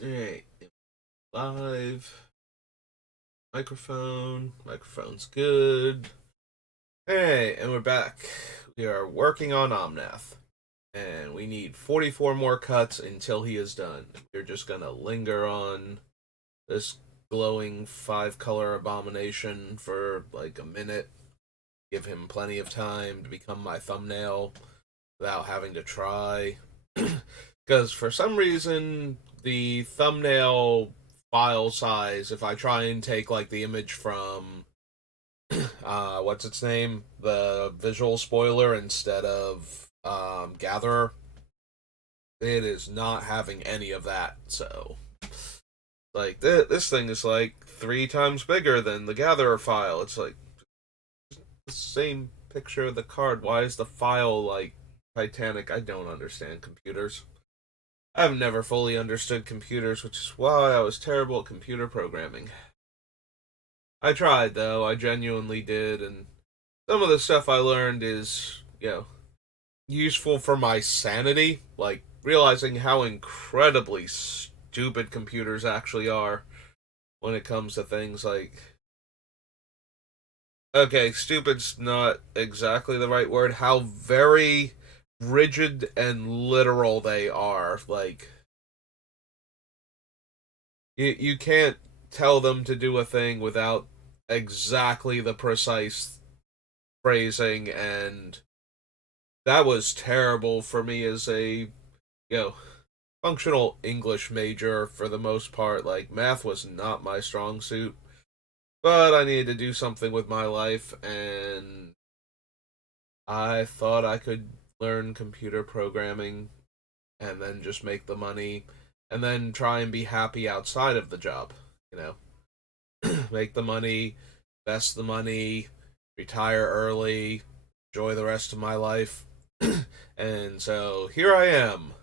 Alright, live. Microphone's good. Hey, and we're back. We are working on Omnath. And we need 44 more cuts until he is done. We're just gonna linger on this glowing 5-color abomination for like a minute. Give him plenty of time to become my thumbnail without having to try. Because for some reason, the thumbnail file size, if I try and take like the image from what's its name, the visual spoiler instead of Gatherer, it is not having any of that. So like this thing is like 3 times bigger than the Gatherer file. It's like the same picture of the card. Why is the file like Titanic? I don't understand computers. I've never fully understood computers, which is why I was terrible at computer programming. I tried, though. I genuinely did, and some of the stuff I learned is, useful for my sanity. Like, realizing how incredibly stupid computers actually are when it comes to things like. Okay, stupid's not exactly the right word. How very rigid and literal they are. Like, you can't tell them to do a thing without exactly the precise phrasing, and that was terrible for me as a know functional English major for the most part. Like, math was not my strong suit, but I needed to do something with my life, and I thought I could learn computer programming and then just make the money and then try and be happy outside of the job, you know. Make the money, invest the money, retire early, enjoy the rest of my life. And so here I am,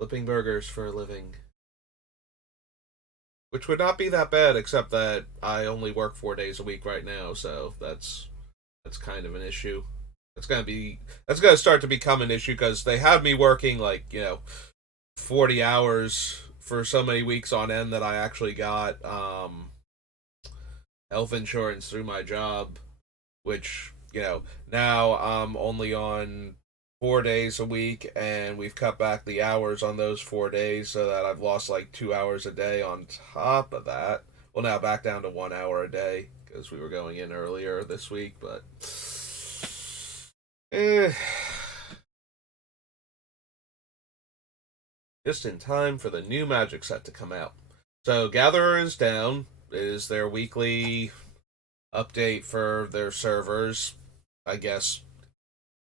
flipping burgers for a living. Which would not be that bad, except that I only work 4 days a week right now, so that's kind of an issue. That's gonna start to become an issue because they have me working like 40 hours for so many weeks on end that I actually got health insurance through my job, which now I'm only on 4 days a week, and we've cut back the hours on those 4 days so that I've lost like 2 hours a day on top of that. Well, now back down to 1 hour a day because we were going in earlier this week, but eh, just in time for the new Magic set to come out. So Gatherer is down. It is their weekly update for their servers, I guess,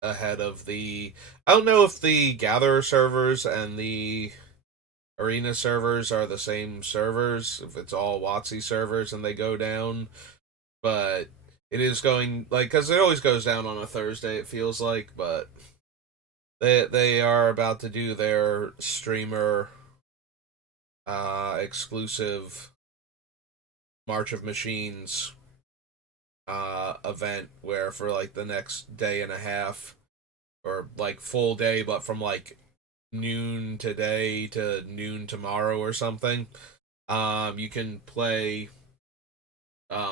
ahead of the. I don't know if the Gatherer servers and the Arena servers are the same servers, if it's all WotC servers and they go down, but it is going, like, because it always goes down on a Thursday, it feels like, but they are about to do their streamer exclusive March of Machines event where for like the next day and a half, or like full day, but from like noon today to noon tomorrow or something, you can play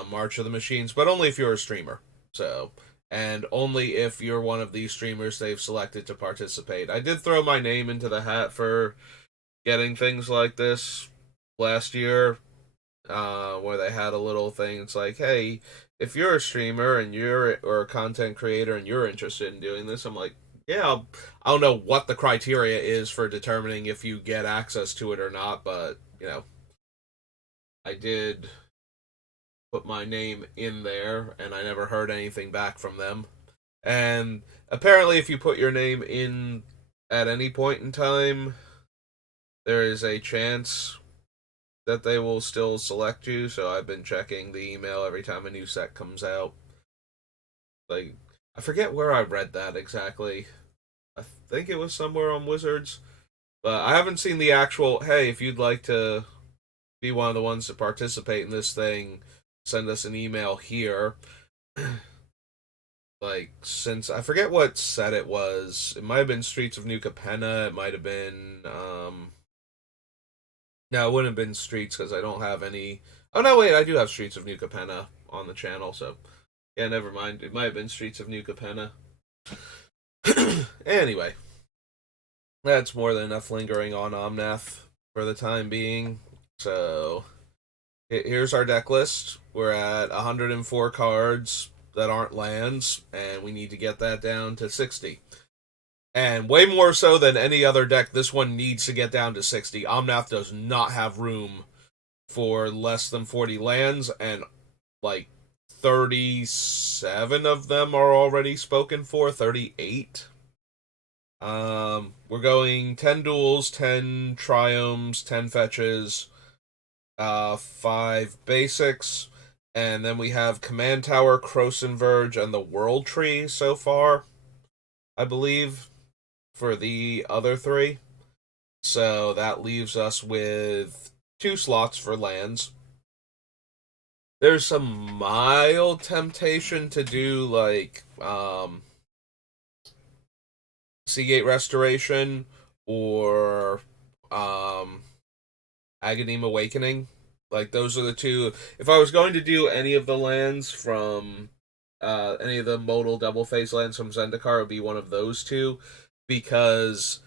March of the Machines, but only if you're a streamer. So, and only if you're one of these streamers they've selected to participate. I did throw my name into the hat for getting things like this last year, where they had a little thing. It's like, hey, if you're a streamer and you're or a content creator and you're interested in doing this, I'm like, yeah, I don't know what the criteria is for determining if you get access to it or not, but I did put my name in there, and I never heard anything back from them. And apparently, if you put your name in at any point in time, there is a chance that they will still select you. So I've been checking the email every time a new set comes out. Like, I forget where I read that exactly. I think it was somewhere on Wizards, but I haven't seen the actual. Hey, if you'd like to be one of the ones to participate in this thing, send us an email here. Like, since I forget what set it was, it might have been Streets of New Capenna. It might have been No, it wouldn't have been Streets because I don't have any. Oh no, wait, I do have Streets of New Capenna on the channel, so yeah, never mind. It might have been Streets of New Capenna. Anyway, that's more than enough lingering on Omnath for the time being. So here's our deck list. We're at 104 cards that aren't lands, and we need to get that down to 60. And way more so than any other deck, this one needs to get down to 60. Omnath does not have room for less than 40 lands, and like 37 of them are already spoken for, 38. We're going 10 duels, 10 triomes, 10 fetches, 5 basics, and then we have Command Tower, Croson Verge, and the World Tree so far, I believe, for the other 3. So that leaves us with 2 slots for lands. There's some mild temptation to do like Seagate Restoration or Aghanim Awakening. Like those are the 2. If I was going to do any of the lands from any of the modal double face lands from Zendikar, it would be one of those 2, because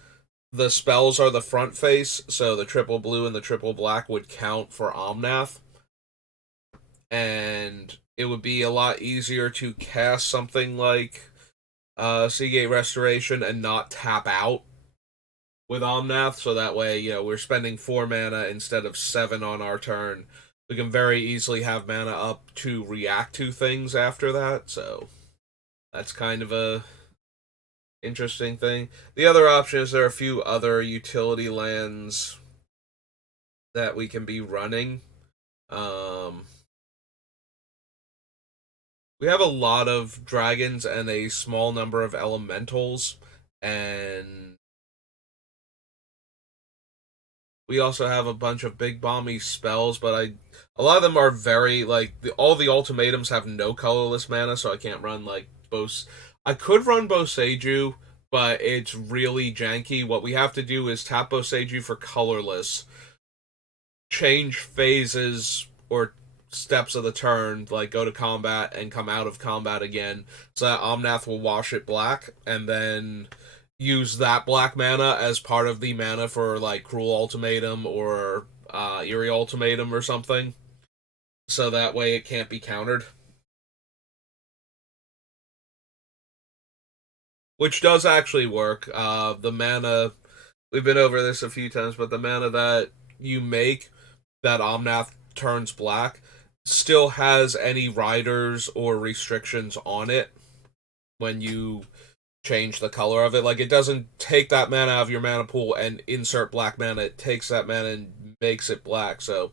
the spells are the front face, so the triple blue and the triple black would count for Omnath, and it would be a lot easier to cast something like Seagate Restoration and not tap out with Omnath, so that way, we're spending 4 mana instead of 7 on our turn. We can very easily have mana up to react to things after that, so that's kind of a interesting thing. The other option is there are a few other utility lands that we can be running. We have a lot of dragons and a small number of elementals, and we also have a bunch of big bomby spells, but a lot of them are very like all the ultimatums have no colorless mana, so I can't run like both. I could run Boseiju, but it's really janky. What we have to do is tap Boseiju for colorless, change phases or steps of the turn, like go to combat and come out of combat again, so that Omnath will wash it black, and then use that black mana as part of the mana for like Cruel Ultimatum or Eerie Ultimatum or something, so that way it can't be countered. Which does actually work. The mana, we've been over this a few times, but the mana that you make that Omnath turns black still has any riders or restrictions on it when you change the color of it. Like, it doesn't take that mana out of your mana pool and insert black mana. It takes that mana and makes it black. So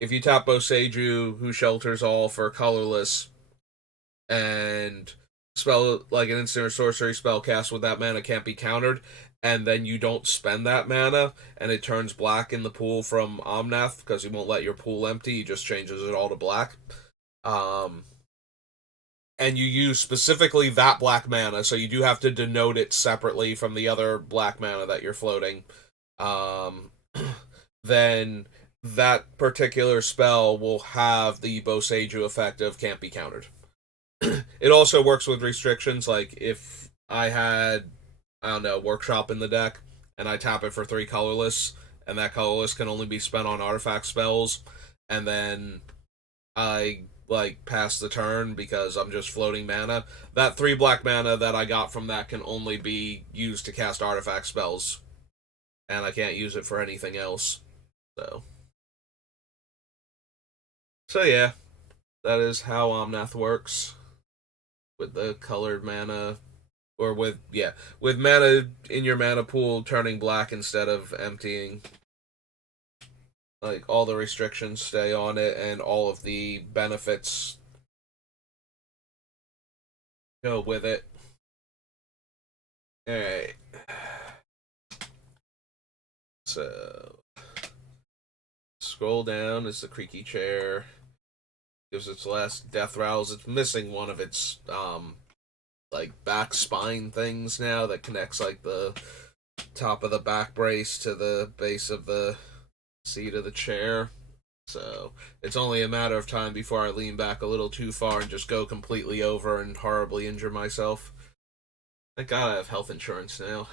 if you tap Boseiju, who shelters all for colorless, and spell like an instant or sorcery spell cast with that mana can't be countered, and then you don't spend that mana, and it turns black in the pool from Omnath because he won't let your pool empty. He just changes it all to black. And you use specifically that black mana, so you do have to denote it separately from the other black mana that you're floating. Then that particular spell will have the Boseiju effect of can't be countered. It also works with restrictions, like if I had, I don't know, Workshop in the deck, and I tap it for 3 colorless, and that colorless can only be spent on artifact spells, and then I like pass the turn because I'm just floating mana. That 3 black mana that I got from that can only be used to cast artifact spells, and I can't use it for anything else. So yeah, that is how Omnath works with the colored mana, or with mana in your mana pool turning black instead of emptying. Like, all the restrictions stay on it, and all of the benefits go with it. Alright. So, scroll down is the creaky chair. Gives its last death rattles. It's missing one of its, like, back spine things now that connects, like, the top of the back brace to the base of the seat of the chair. So it's only a matter of time before I lean back a little too far and just go completely over and horribly injure myself. Thank God I have health insurance now.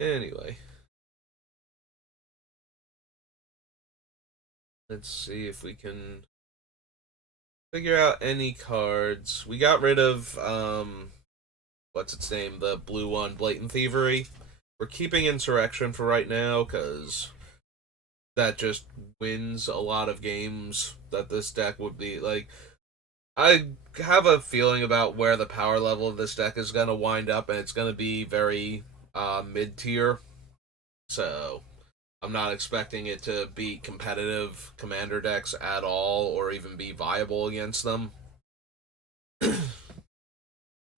Anyway, let's see if we can figure out any cards. We got rid of what's its name? The blue one, Blatant Thievery. We're keeping Insurrection for right now because that just wins a lot of games that this deck would be like. I have a feeling about where the power level of this deck is going to wind up, and it's going to be very mid tier. So I'm not expecting it to beat competitive commander decks at all, or even be viable against them.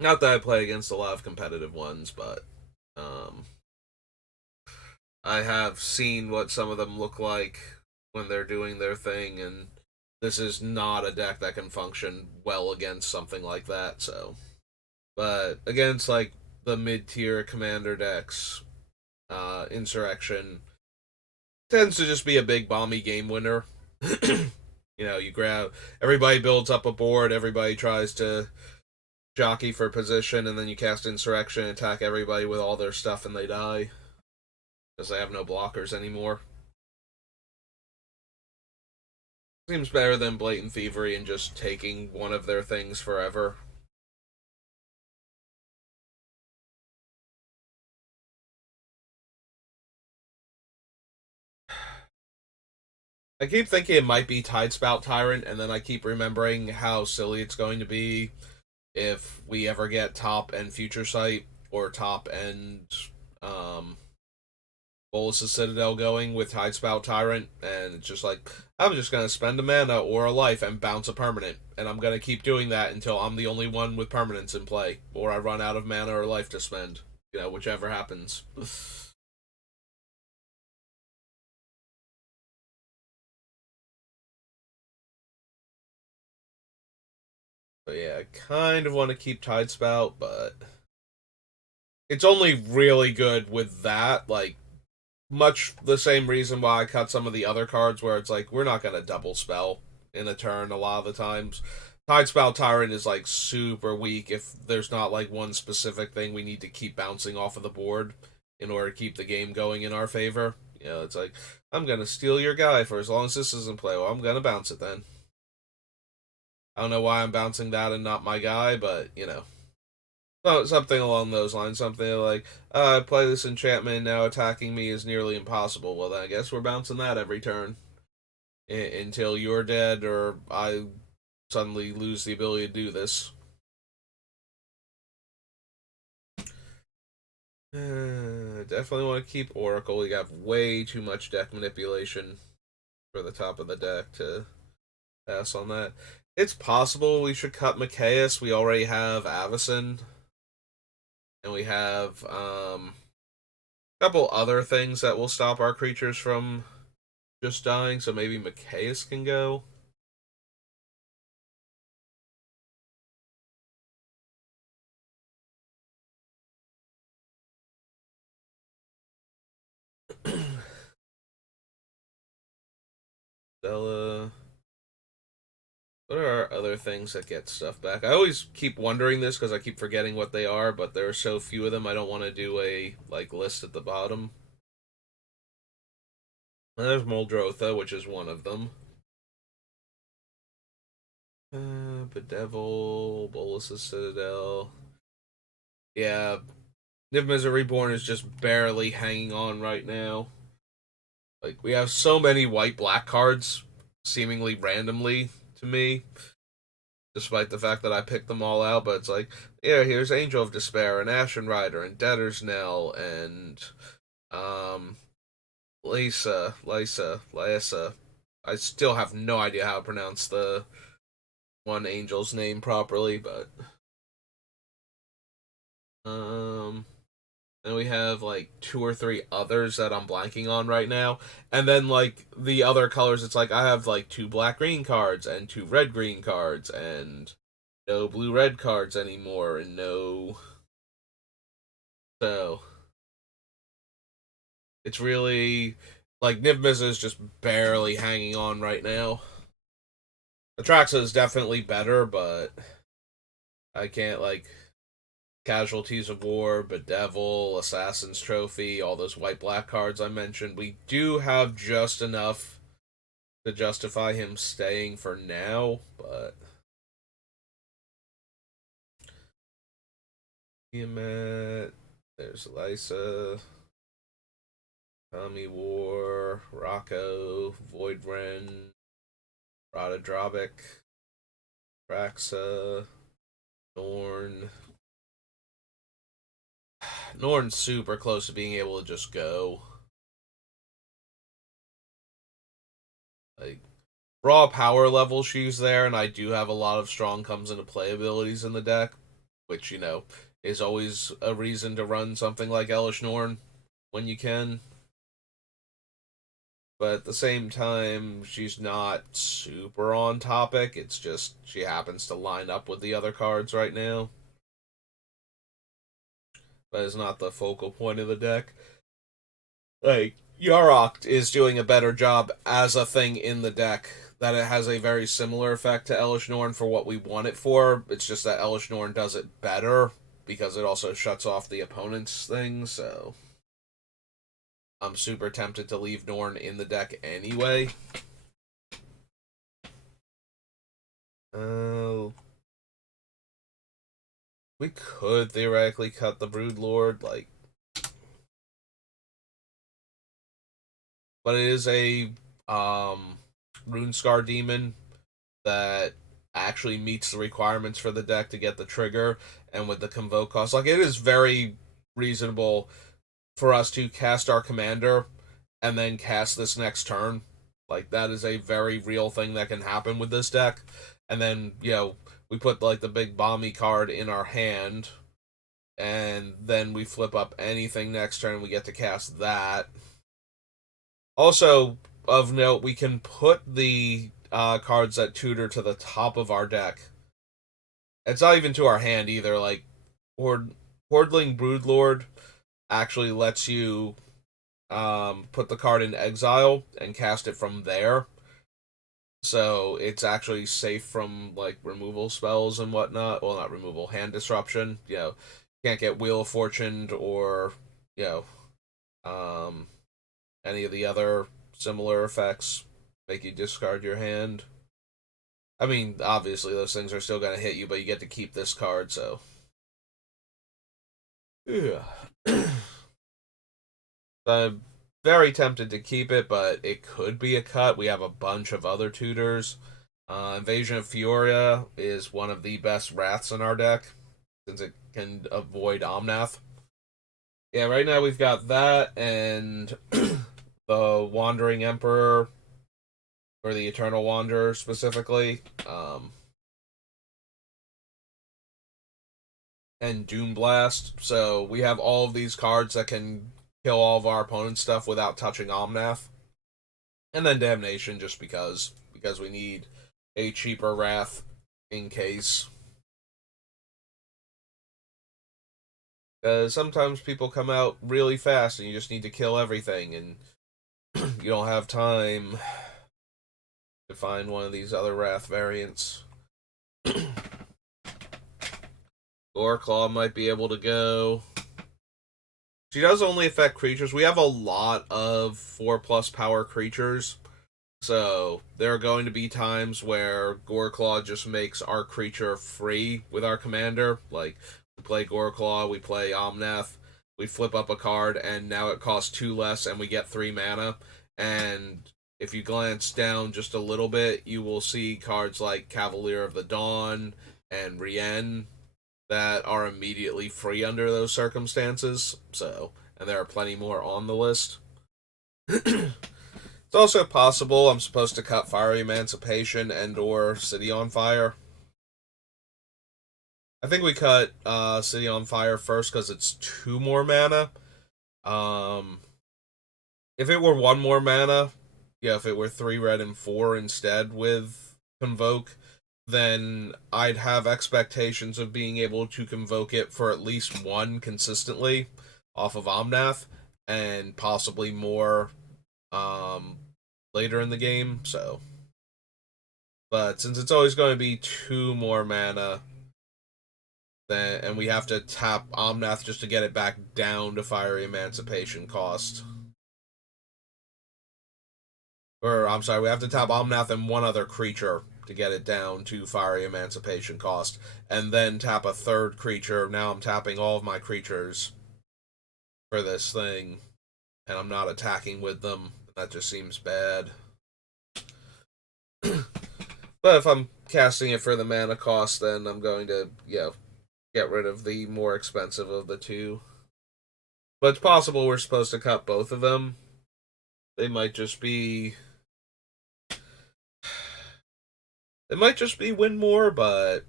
Not that I play against a lot of competitive ones, but um, I have seen what some of them look like when they're doing their thing, and this is not a deck that can function well against something like that. So, but against like the mid tier commander decks, Insurrection tends to just be a big bomby game winner. You grab everybody builds up a board, everybody tries to jockey for position, and then you cast Insurrection, attack everybody with all their stuff, and they die because they have no blockers anymore. Seems better than Blatant Thievery and just taking one of their things forever. I keep thinking it might be Tidespout Tyrant, and then I keep remembering how silly it's going to be if we ever get top and Future Sight or top and um, Bolus's Citadel going with Tidespout Tyrant, and it's just like, I'm just going to spend a mana or a life and bounce a permanent, and I'm going to keep doing that until I'm the only one with permanents in play, or I run out of mana or life to spend. Whichever happens. But yeah, I kind of want to keep Tidespout, but it's only really good with that. Like, much the same reason why I cut some of the other cards, where it's like, we're not going to double spell in a turn a lot of the times. Tidespout Tyrant is like super weak if there's not like one specific thing we need to keep bouncing off of the board in order to keep the game going in our favor. It's like, I'm going to steal your guy for as long as this isn't play. Well, I'm going to bounce it then. I don't know why I'm bouncing that and not my guy, but so, something along those lines. Something like, I play this enchantment, now attacking me is nearly impossible. Well, then I guess we're bouncing that every turn until you're dead or I suddenly lose the ability to do this. Definitely want to keep Oracle. We got way too much deck manipulation for the top of the deck to pass on that. It's possible we should cut Mikaeus. We already have Avacyn. And we have a couple other things that will stop our creatures from just dying, so maybe Mikaeus can go. Stella. What are our other things that get stuff back? I always keep wondering this because I keep forgetting what they are, but there are so few of them. I don't want to do a list at the bottom. And there's Muldrotha, which is one of them. Bedevil, Bolus's Citadel. Yeah, Niv Mizzet Reborn is just barely hanging on right now. Like, we have so many white-black cards, seemingly randomly to me, despite the fact that I picked them all out, but it's like, yeah, here's Angel of Despair, and Ashen Rider, and Debtor's Knell, and, Lysa. I still have no idea how to pronounce the one angel's name properly, but, um, and we have like two or three others that I'm blanking on right now. And then like the other colors, it's like I have like two black green cards and two red green cards and no blue red cards anymore and no. So It's really like Niv is just barely hanging on right now. Atraxa is definitely better, but I can't like Casualties of War, Bedevil, Assassin's Trophy, all those white black cards I mentioned. We do have just enough to justify him staying for now, but Tiamat, there's Lysa, Tommy War, Rocco, Voidren, Rada Drobic, Traxa, Norn. Norn's super close to being able to just go. Like, raw power level she's there, and I do have a lot of strong comes into play abilities in the deck, which, is always a reason to run something like Elish Norn when you can. But at the same time, she's not super on topic. It's just she happens to line up with the other cards right now. But it's not the focal point of the deck. Like, Yarok is doing a better job as a thing in the deck. That it has a very similar effect to Elish Norn for what we want it for. It's just that Elish Norn does it better because it also shuts off the opponent's thing, so I'm super tempted to leave Norn in the deck anyway. We could theoretically cut the Broodlord, like, but it is a Runescar demon that actually meets the requirements for the deck to get the trigger, and with the convoke cost, like, it is very reasonable for us to cast our commander and then cast this next turn. Like, that is a very real thing that can happen with this deck. And then, we put like the big bomby card in our hand, and then we flip up anything next turn, we get to cast that. Also, of note, we can put the cards that tutor to the top of our deck. It's not even to our hand either. Like, Hordling Broodlord actually lets you put the card in exile and cast it from there. So it's actually safe from like removal spells and whatnot. Well, not removal, hand disruption. Can't get Wheel of Fortune or um, any of the other similar effects make you discard your hand. I mean, obviously those things are still gonna hit you, but you get to keep this card. So yeah. I'm very tempted to keep it, but it could be a cut. We have a bunch of other tutors. Invasion of Fioria is one of the best Wraths in our deck, since it can avoid Omnath. Yeah, right now we've got that and the Wandering Emperor, or the Eternal Wanderer specifically, and Doom Blast. So we have all of these cards that can kill all of our opponent's stuff without touching Omnath. And then Damnation, just because we need a cheaper Wrath in case. Because sometimes people come out really fast and you just need to kill everything, and you don't have time to find one of these other Wrath variants. Goreclaw might be able to go. She does only affect creatures. We have a lot of 4+ power creatures, so there are going to be times where Goreclaw just makes our creature free with our commander. Like, we play Goreclaw, we play Omnath, we flip up a card, and now it costs 2 less, and we get 3 mana. And if you glance down just a little bit, you will see cards like Cavalier of the Dawn and Rien that are immediately free under those circumstances. So, and there are plenty more on the list. It's also possible I'm supposed to cut Fiery Emancipation and or City on Fire. I think we cut City on Fire first because it's 2 more mana. If it were 1 more mana, if it were 3 red and 4 instead with Convoke, then I'd have expectations of being able to convoke it for at least 1 consistently off of Omnath, and possibly more um, later in the game. So, but since it's always going to be 2 more mana, then and we have to tap Omnath just to get it back down to Fiery Emancipation cost. Or I'm sorry, we have to tap Omnath and one other creature to get it down to Fiery Emancipation cost, and then tap a third creature. Now I'm tapping all of my creatures for this thing, and I'm not attacking with them. That just seems bad. But if I'm casting it for the mana cost, then I'm going to, get rid of the more expensive of the two. But it's possible we're supposed to cut both of them. They might just be. It might just be win more, but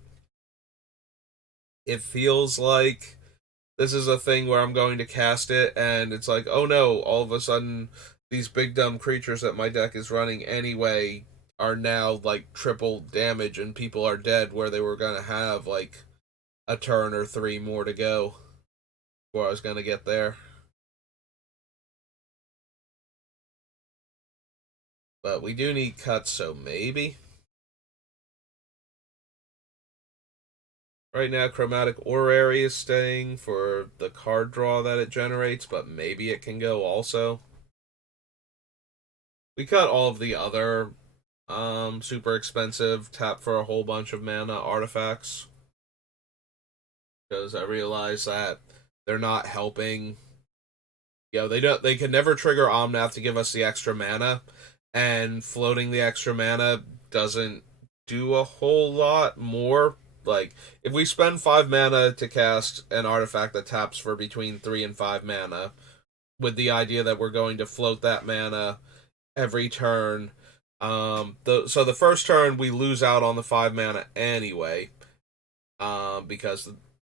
it feels like this is a thing where I'm going to cast it, and it's like, oh no, all of a sudden, these big dumb creatures that my deck is running anyway are now like triple damage, and people are dead where they were going to have like a turn or 3 more to go before I was going to get there. But we do need cuts, so maybe. Right now, Chromatic Orrery is staying for the card draw that it generates, but maybe it can go also. We cut all of the other super expensive tap for a whole bunch of mana artifacts because I realize that they're not helping. They can never trigger Omnath to give us the extra mana, and floating the extra mana doesn't do a whole lot more. Like, if we spend 5 mana to cast an artifact that taps for between 3 and 5 mana, with the idea that we're going to float that mana every turn. So the first turn we lose out on the 5 mana anyway, because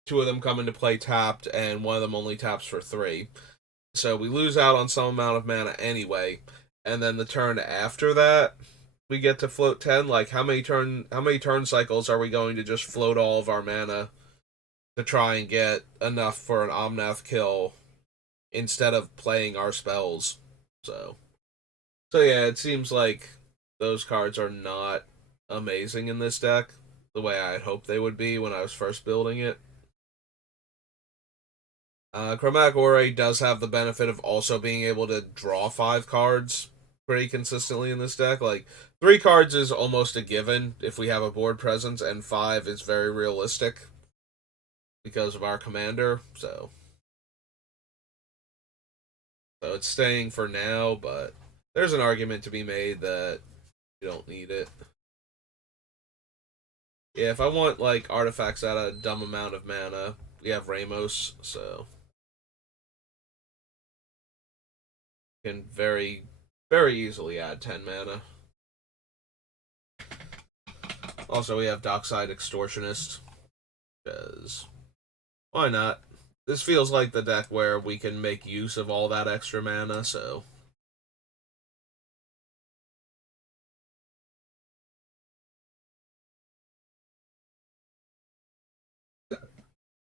2 of them come into play tapped, and one of them only taps for 3. So we lose out on some amount of mana anyway, and then the turn after that, we get to float 10. Like, how many turn cycles are we going to just float all of our mana to try and get enough for an Omnath kill instead of playing our spells? So yeah, it seems like those cards are not amazing in this deck the way I had hoped they would be when I was first building it. Chromatic Orrery does have the benefit of also being able to draw 5 cards pretty consistently in this deck. Like, 3 cards is almost a given if we have a board presence, and 5 is very realistic because of our commander. So it's staying for now, but there's an argument to be made that you don't need it. Yeah, if I want like artifacts at a dumb amount of mana, we have Ramos, so can very, very easily add 10 mana. Also, we have Dockside Extortionist, because why not? This feels like the deck where we can make use of all that extra mana, so.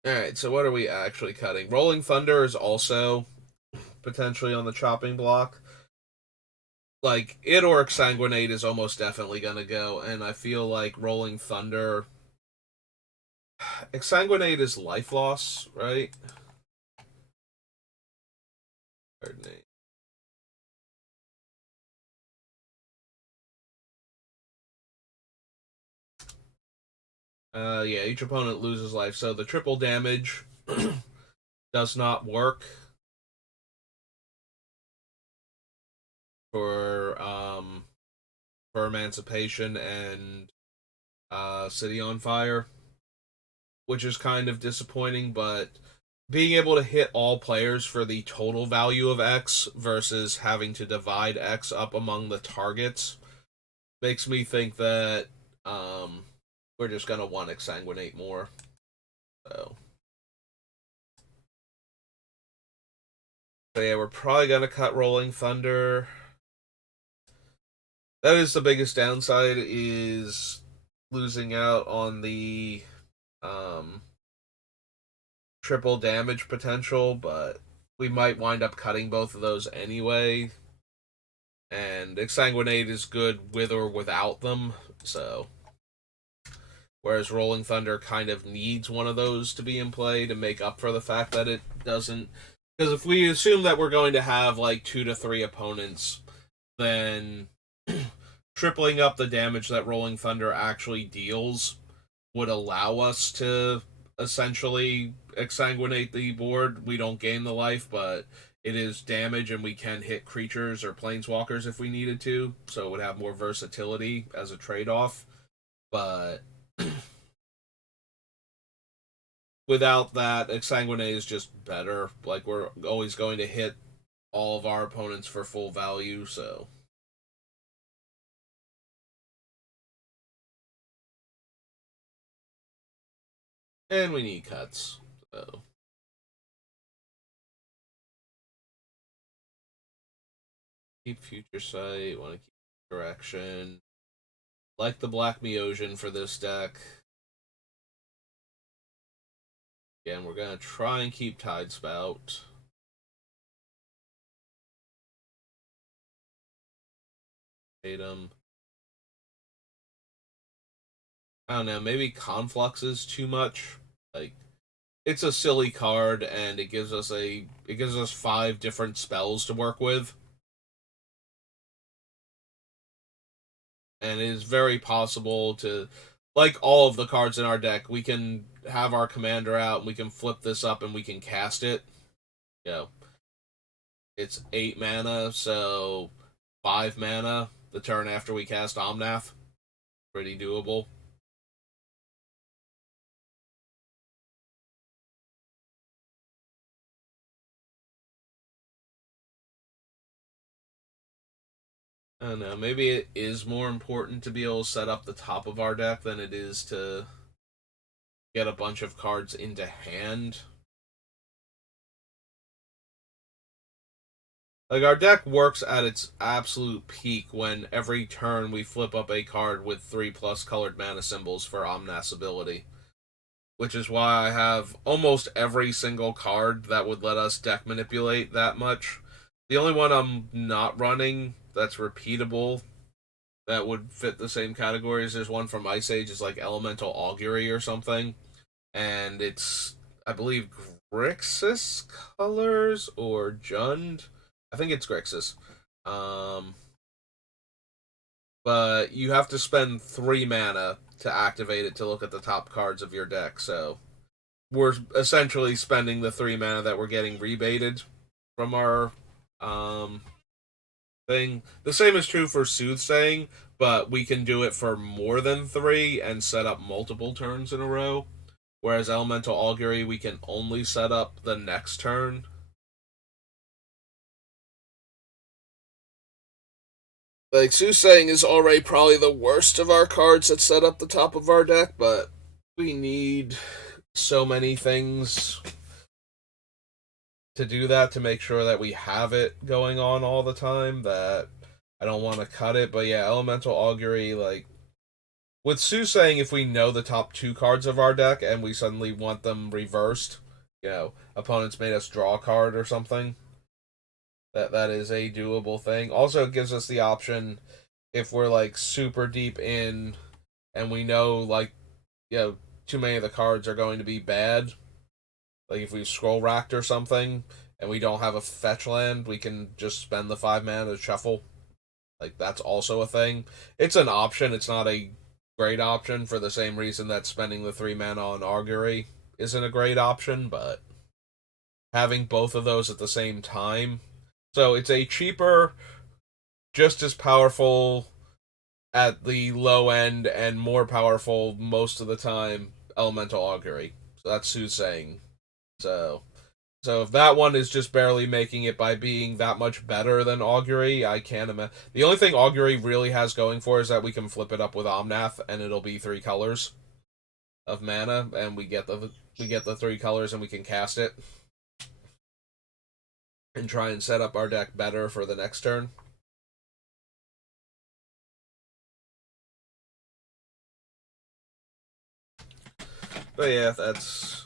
Alright, so what are we actually cutting? Rolling Thunder is also potentially on the chopping block. Like, it or Exsanguinate is almost definitely gonna go, and I feel like Rolling Thunder. Exsanguinate is life loss, right? Pardon me. Yeah, each opponent loses life, so the triple damage does not work for Emancipation and City on Fire, which is kind of disappointing. But being able to hit all players for the total value of X versus having to divide X up among the targets makes me think that we're just gonna want Exsanguinate more. So yeah, we're probably gonna cut Rolling Thunder. That is the biggest downside, is losing out on the um triple damage potential, but we might wind up cutting both of those anyway. And Exsanguinate is good with or without them, so. Whereas Rolling Thunder kind of needs one of those to be in play to make up for the fact that it doesn't. Because if we assume that we're going to have like 2 to 3 opponents, then tripling up the damage that Rolling Thunder actually deals would allow us to essentially exsanguinate the board. We don't gain the life, but it is damage and we can hit creatures or planeswalkers if we needed to, so it would have more versatility as a trade off. But without that, exsanguinate is just better. Like, we're always going to hit all of our opponents for full value, so. And we need cuts, so. Keep Future Sight, want to keep Direction. Like the Black Meosian for this deck. Again, we're going to try and keep Tidespout. Him. I don't know, maybe Conflux is too much. Like, it's a silly card and it gives us 5 different spells to work with. And it is very possible to, like all of the cards in our deck, we can have our commander out and we can flip this up and we can cast it. You know, it's 8 mana, so 5 mana the turn after we cast Omnath. Pretty doable. I don't know, maybe it is more important to be able to set up the top of our deck than it is to get a bunch of cards into hand. Like, our deck works at its absolute peak when every turn we flip up a card with 3+ colored mana symbols for Omnath's ability. Which is why I have almost every single card that would let us deck manipulate that much. The only one I'm not running that's repeatable that would fit the same categories is one from Ice Age, is like Elemental Augury or something. And it's, I believe, Grixis colors or Jund. I think it's Grixis. But you have to spend 3 mana to activate it to look at the top cards of your deck. So we're essentially spending the 3 mana that we're getting rebated from our thing. The same is true for Soothsaying, but we can do it for more than 3 and set up multiple turns in a row. Whereas Elemental Augury, we can only set up the next turn. Like, Soothsaying is already probably the worst of our cards that set up the top of our deck, but we need so many things to do that to make sure that we have it going on all the time that I don't want to cut it. But yeah, Elemental Augury, like, with Soothsaying, if we know the top 2 cards of our deck and we suddenly want them reversed, opponents made us draw a card or something, that is a doable thing. Also, it gives us the option if we're like super deep in and we know, like, too many of the cards are going to be bad. Like, if we've scroll racked or something and we don't have a fetch land, we can just spend the 5 mana to shuffle. Like, that's also a thing. It's an option. It's not a great option for the same reason that spending the 3 mana on Augury isn't a great option, but having both of those at the same time. So it's a cheaper, just as powerful at the low end and more powerful most of the time Elemental Augury. So that's Soothsaying. So if that one is just barely making it by being that much better than Augury, I can't imagine. The only thing Augury really has going for is that we can flip it up with Omnath and it'll be 3 colors of mana, and we get the 3 colors and we can cast it and try and set up our deck better for the next turn. But yeah, that's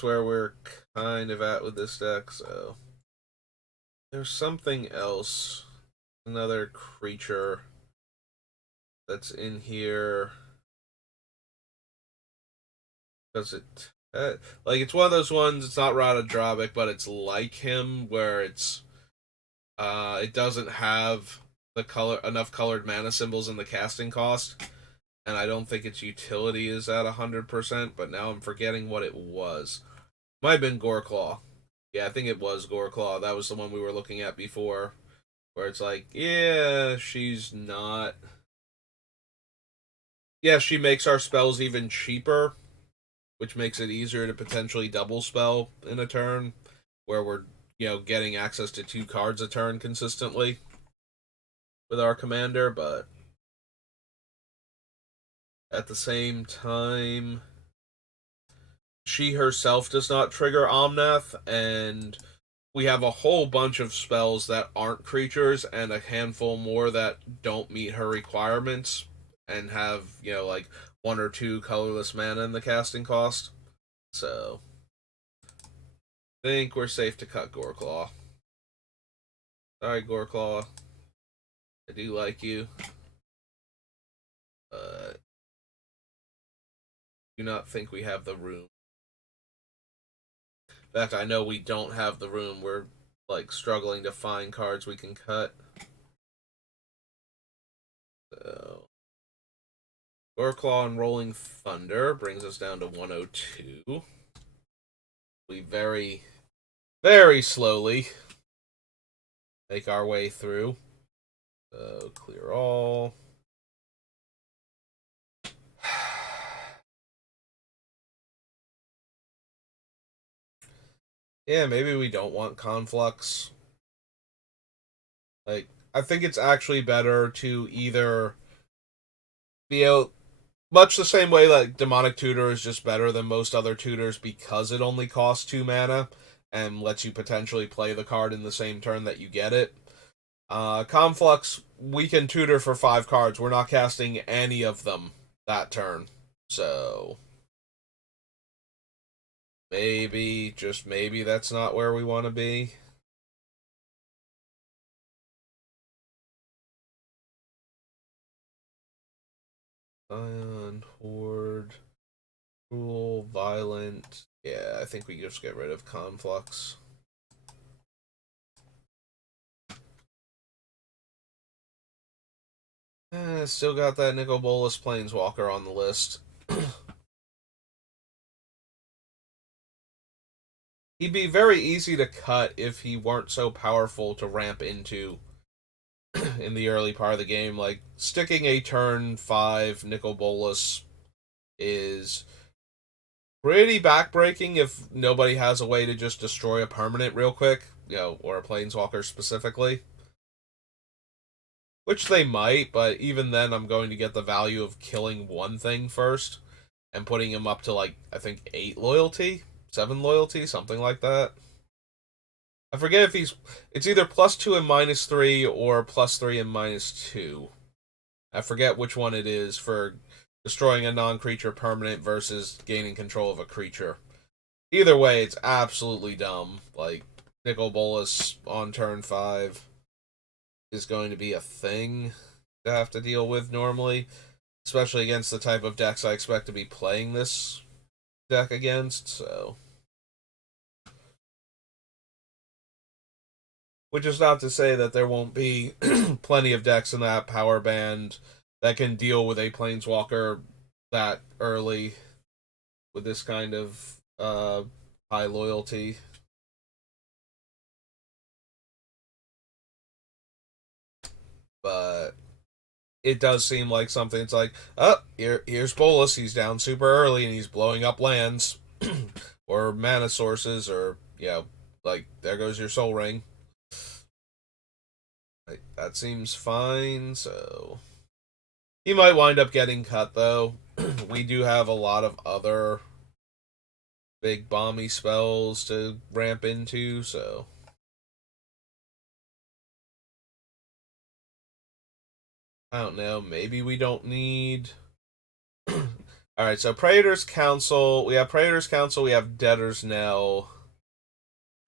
where we're kind of at with this deck. So There's something else. Another creature that's in here. Does it like it's one of those ones, it's not Radadrobic, but it's like him where it doesn't have the color enough colored mana symbols in the casting cost, and I don't think its utility is at 100%, but now I'm forgetting what it was. Might have been Goreclaw. Yeah, I think it was Goreclaw. That was the one we were looking at before, where it's like, yeah, she's not. Yeah, she makes our spells even cheaper, which makes it easier to potentially double spell in a turn, where we're getting access to 2 cards a turn consistently with our commander. But at the same time, she herself does not trigger Omnath, and we have a whole bunch of spells that aren't creatures and a handful more that don't meet her requirements and have, like 1 or 2 colorless mana in the casting cost. So, I think we're safe to cut Goreclaw. Sorry, Goreclaw. I do like you. Do not think we have the room. In fact, I know we don't have the room. We're like struggling to find cards we can cut. So, Goreclaw and Rolling Thunder brings us down to 102. We very, very slowly make our way through. So, clear all. Yeah, maybe we don't want Conflux. Like, I think it's actually better to either be able, much the same way like Demonic Tutor is just better than most other tutors because it only costs 2 mana and lets you potentially play the card in the same turn that you get it. Conflux, we can tutor for 5 cards. We're not casting any of them that turn. So maybe, just maybe, that's not where we want to be. Ion, Horde, Cruel, Violent. Yeah, I think we just get rid of Conflux. Still got that Nicol Bolas Planeswalker on the list. He'd be very easy to cut if he weren't so powerful to ramp into in the early part of the game. Like, sticking a turn 5 Nicol Bolas is pretty backbreaking if nobody has a way to just destroy a permanent real quick, or a Planeswalker specifically. Which they might, but even then, I'm going to get the value of killing one thing first and putting him up to, like, I think 8 loyalty, 7 loyalty, something like that. I forget if it's either +2 and -3 or +3 and -2. I forget which one it is for destroying a non-creature permanent versus gaining control of a creature. Either way, it's absolutely dumb. Like, Nicol Bolas on turn 5 is going to be a thing to have to deal with normally, especially against the type of decks I expect to be playing this deck against, so. Which is not to say that there won't be plenty of decks in that power band that can deal with a Planeswalker that early with this kind of high loyalty. But it does seem like something. It's like, oh, here's Bolas. He's down super early and he's blowing up lands or mana sources, or like, there goes your Soul Ring. Like, that seems fine. So he might wind up getting cut though. We do have a lot of other big bomby spells to ramp into, so I don't know. Maybe we don't need. All right, so Praetor's Council. We have Praetor's Council. We have Debtor's Knell.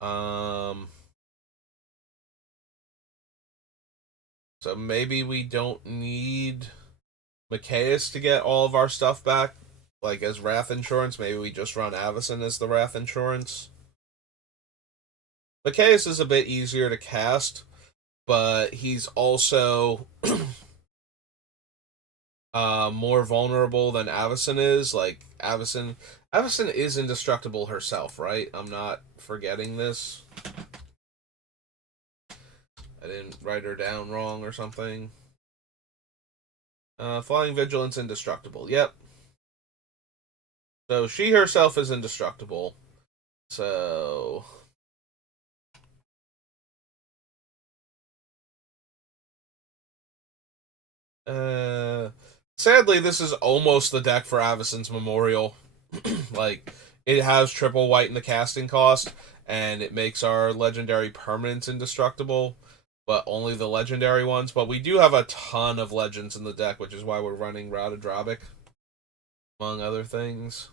Um, So maybe we don't need Macias to get all of our stuff back, like as Wrath Insurance. Maybe we just run Avacyn as the Wrath Insurance. Macias is a bit easier to cast, but he's also more vulnerable than Avacyn is. Like Avacyn is indestructible herself, right? I'm not forgetting this. I didn't write her down wrong or something. Flying Vigilance indestructible. Yep. So she herself is indestructible. So uh sadly this is almost the deck for Avacyn's Memorial. Like it has triple white in the casting cost, and it makes our legendary permanents indestructible, but only the legendary ones. But we do have a ton of legends in the deck, which is why we're running Routed Drobic, among other things.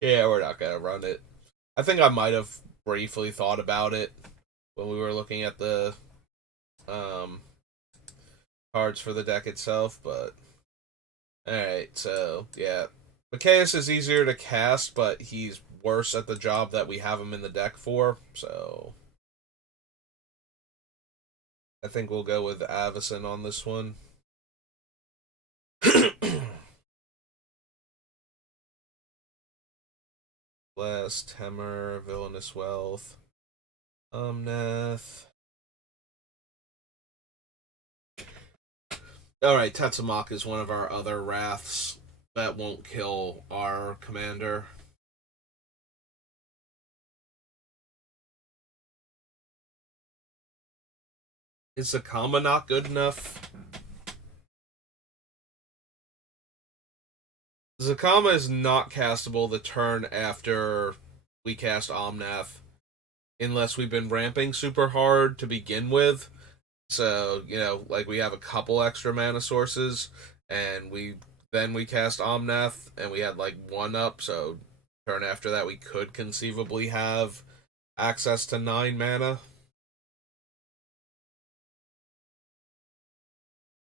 Yeah, we're not gonna run it. I think I might have briefly thought about it when we were looking at the um, cards for the deck itself, but alright, so yeah. Macias is easier to cast, but he's worse at the job that we have him in the deck for, so I think we'll go with Avacyn on this one. Blast, Temmer, Villainous Wealth, Omnath. Alright, Tetsumak is one of our other Wraths that won't kill our commander. Is Zakama not good enough? Zakama is not castable the turn after we cast Omnath, unless we've been ramping super hard to begin with. So, like we have a couple extra mana sources, and we cast Omnath, and we had like one up, so turn after that we could conceivably have access to 9 mana.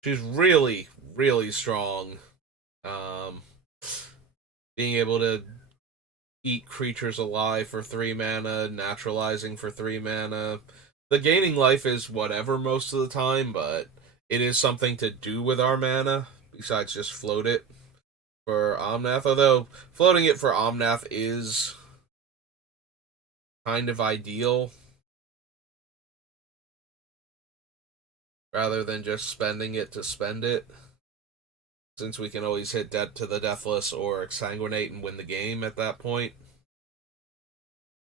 She's really, really strong. Um, being able to eat creatures alive for 3 mana, naturalizing for 3 mana. The gaining life is whatever most of the time, but it is something to do with our mana, besides just float it for Omnath. Although, floating it for Omnath is kind of ideal, rather than just spending it to spend it, since we can always hit Dead to the Deathless or Exsanguinate and win the game at that point.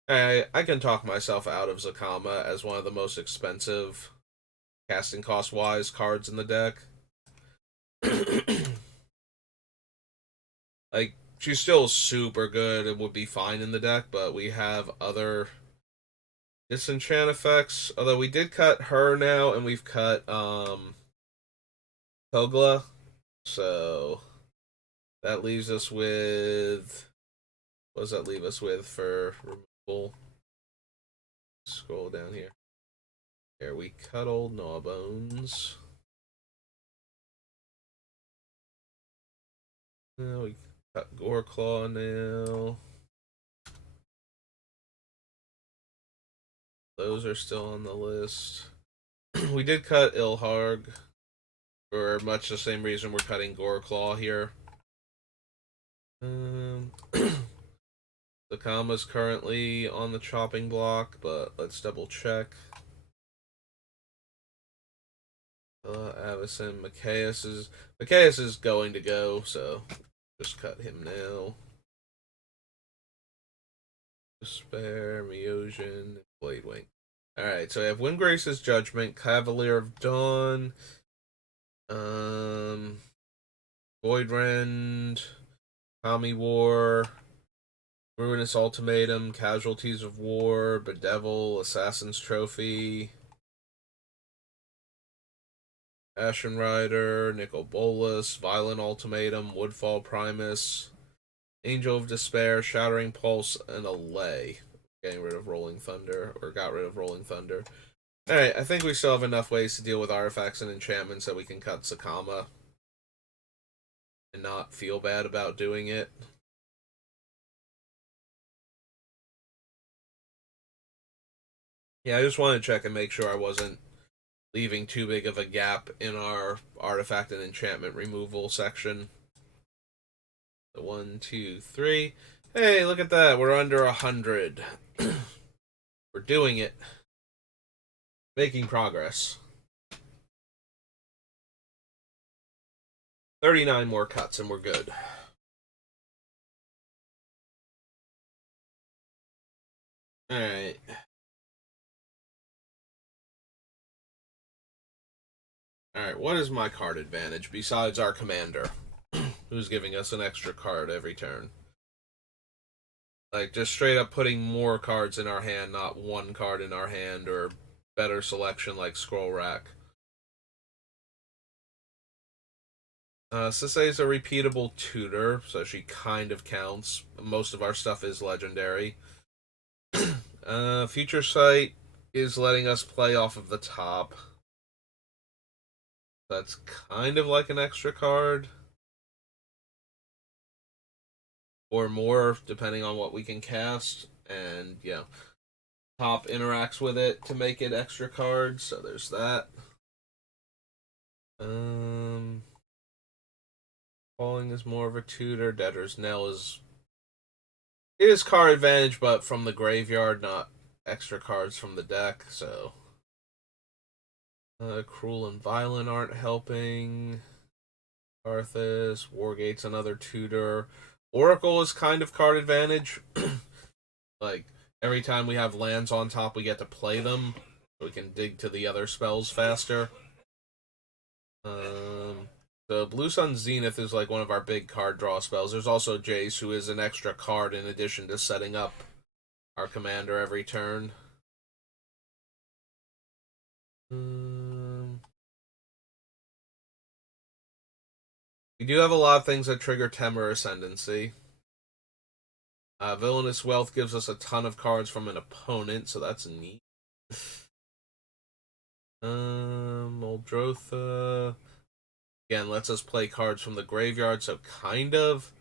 I can talk myself out of Zakama as one of the most expensive casting cost wise cards in the deck. Like, she's still super good and would be fine in the deck, but we have other disenchant effects. Although we did cut her now, and we've cut Kogla, so that leaves us with, what does that leave us with for removal? Scroll down here. Here we cut old Gnawbones. Now we cut Goreclaw now. Those are still on the list. We did cut Ilharg for much the same reason we're cutting Goreclaw here. Zakama's currently on the chopping block, but let's double check. Avacyn, Macias is going to go, so just cut him now. Despair, Miosian, Bladewing. Alright, so we have Windgrace's Judgment, Cavalier of Dawn, Voidrend, Tommy War, Ruinous Ultimatum, Casualties of War, Bedevil, Assassin's Trophy, Ashen Rider, Nicol Bolas, Violent Ultimatum, Woodfall Primus, Angel of Despair, Shattering Pulse, and Allay. getting rid of Rolling Thunder, or got rid of Rolling Thunder. Alright, I think we still have enough ways to deal with artifacts and enchantments that we can cut Sakama and not feel bad about doing it. Yeah, I just wanted to check and make sure I wasn't leaving too big of a gap in our artifact and enchantment removal section. So 1, 2, 3. Hey, look at that. We're under 100. We're doing it. Making progress. 39 more cuts and we're good. Alright. Alright, what is my card advantage besides our commander? Who's giving us an extra card every turn? Like, just straight up putting more cards in our hand, not one card in our hand, or better selection like Scroll Rack. Sisei is a repeatable tutor, so she kind of counts. Most of our stuff is legendary. Future Sight is letting us play off of the top. That's kind of like an extra card. Or more, depending on what we can cast. And, yeah. Top interacts with it to make it extra cards, so there's that. Falling is more of a tutor. Debtor's Knell is card advantage, but from the graveyard, not extra cards from the deck, so... Cruel and Violent aren't helping. Arthas, Wargate's another tutor. Oracle is kind of card advantage. Like, every time we have lands on top, we get to play them. So we can dig to the other spells faster. The Blue Sun Zenith is like one of our big card draw spells. There's also Jace, who is an extra card in addition to setting up our commander every turn. We do have a lot of things that trigger Temur Ascendancy. Villainous Wealth gives us a ton of cards from an opponent, so that's neat. Muldrotha again lets us play cards from the graveyard, so kind of.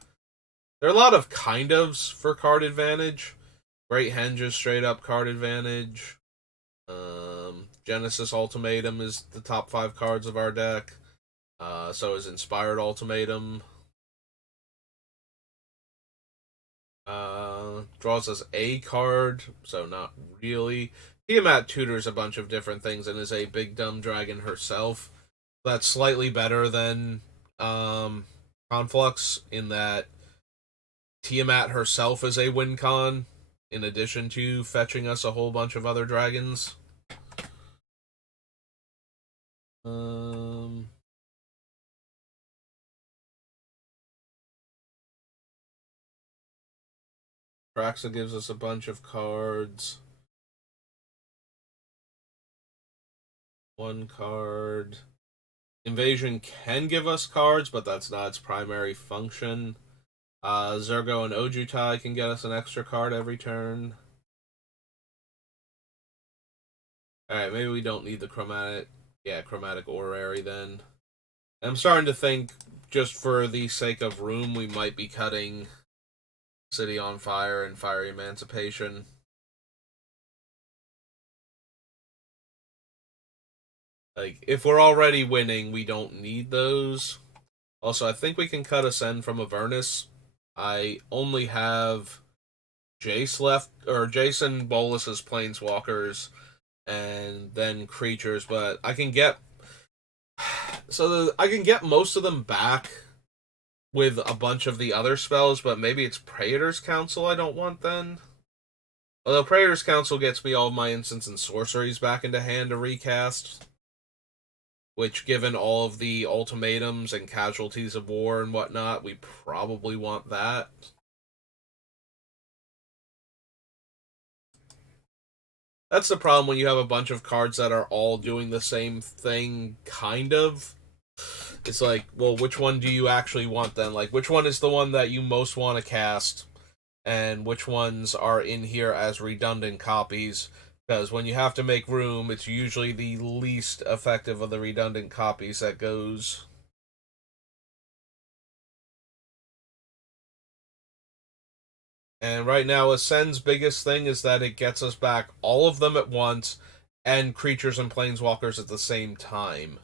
There are a lot of kind ofs for card advantage. Great Henge is straight up card advantage. Genesis Ultimatum is the top 5 cards of our deck. So is Inspired Ultimatum. Draws us a card, so not really. Tiamat tutors a bunch of different things and is a big dumb dragon herself. That's slightly better than Conflux in that Tiamat herself is a win con, in addition to fetching us a whole bunch of other dragons. Traxa gives us a bunch of cards. 1 card. Invasion can give us cards, but that's not its primary function. Zergo and Ojutai can get us an extra card every turn. Alright, maybe we don't need the chromatic... Yeah, chromatic orrery then. I'm starting to think, just for the sake of room, we might be cutting City on Fire and Fiery Emancipation. Like, if we're already winning, we don't need those. Also, I think we can cut Ascend from Avernus. I only have Jace left, or Jason Bolus's Planeswalkers, and then creatures, but I can get... So I can get most of them back with a bunch of the other spells, but maybe it's Praetor's Council I don't want then. Although Praetor's Council gets me all of my instants and sorceries back into hand to recast. Which, given all of the ultimatums and casualties of war and whatnot, we probably want that. That's the problem when you have a bunch of cards that are all doing the same thing, kind of. It's like, well, which one do you actually want then? Like, which one is the one that you most want to cast? and which ones are in here as redundant copies. Because when you have to make room, it's usually the least effective of the redundant copies that goes. And right now, Ascend's biggest thing is that it gets us back all of them at once and creatures and planeswalkers at the same time.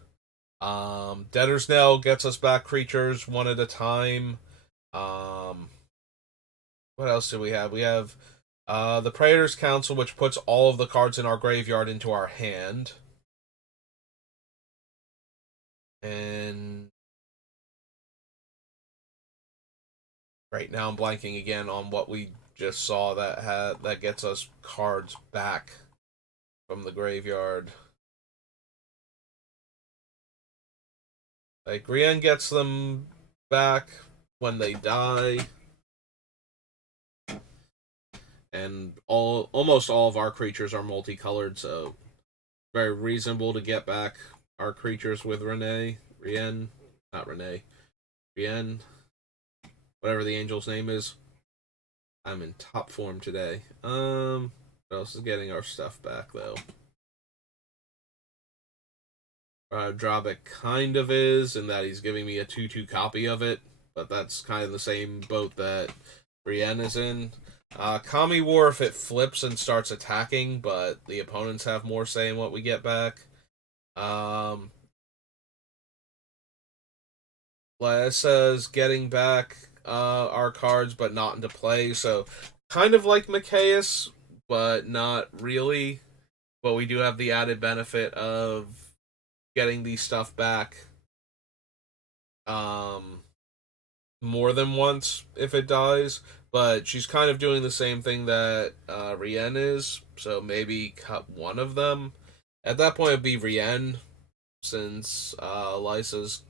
Debtor's Knell gets us back creatures one at a time. Um, what else do we have? We have the Praetor's Council, which puts all of the cards in our graveyard into our hand. And right now I'm blanking again on what we just saw that gets us cards back from the graveyard. Like Rien gets them back when they die. And almost all of our creatures are multicolored, so very reasonable to get back our creatures with Rien, whatever the angel's name is. I'm in top form today. What else is getting our stuff back though? Drobic kind of is, in that he's giving me a 2/2 copy of it, but that's kind of the same boat that Rien is in. Kami War if it flips and starts attacking, but the opponents have more say in what we get back. Laessa's getting back our cards, but not into play, so kind of like Mikaeus, but not really. But we do have the added benefit of getting these stuff back more than once if it dies. But she's kind of doing the same thing that Rien is, so maybe cut one of them. At that point, it'd be Rien, since Lysa's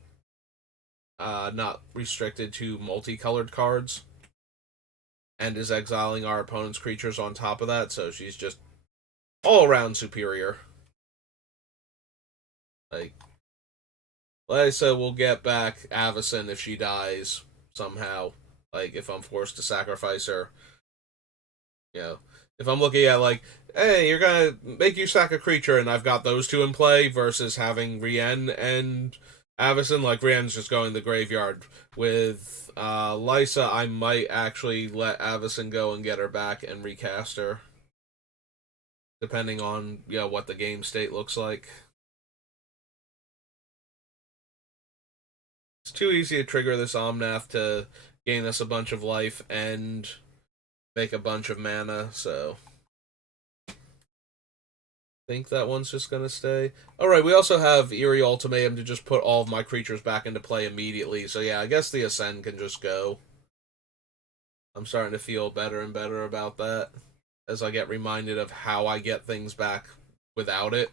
not restricted to multicolored cards and is exiling our opponent's creatures on top of that, so she's just all around superior. Like, Lysa will get back Avacyn if she dies somehow. Like, if I'm forced to sacrifice her. You know, if I'm looking at, like, hey, you're gonna make you sack a creature, and I've got those two in play, versus having Rien and Avacyn, like, Rien's just going the graveyard. With Lysa, I might actually let Avacyn go and get her back and recast her. Depending on, what the game state looks like. It's too easy to trigger this Omnath to gain us a bunch of life and make a bunch of mana, so I think that one's just gonna stay. Alright, we also have Eerie Ultimatum to just put all of my creatures back into play immediately, so yeah, I guess the Ascend can just go. I'm starting to feel better and better about that as I get reminded of how I get things back without it.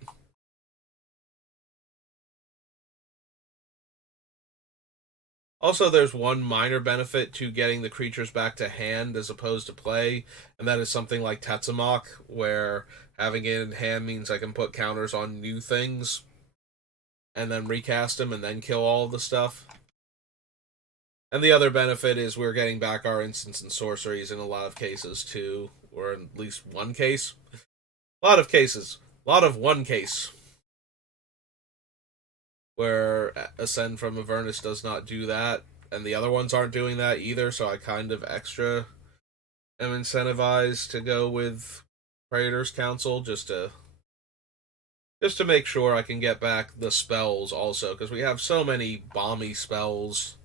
Also, there's one minor benefit to getting the creatures back to hand as opposed to play, and that is something like Tetzamok, where having it in hand means I can put counters on new things and then recast them and then kill all of the stuff. And the other benefit is we're getting back our instants and sorceries in a lot of cases too, or at least one case. A lot of cases. A lot of one case. Where Ascend from Avernus does not do that, and the other ones aren't doing that either, so I kind of extra am incentivized to go with Praetor's Council just to make sure I can get back the spells also, because we have so many bomby spells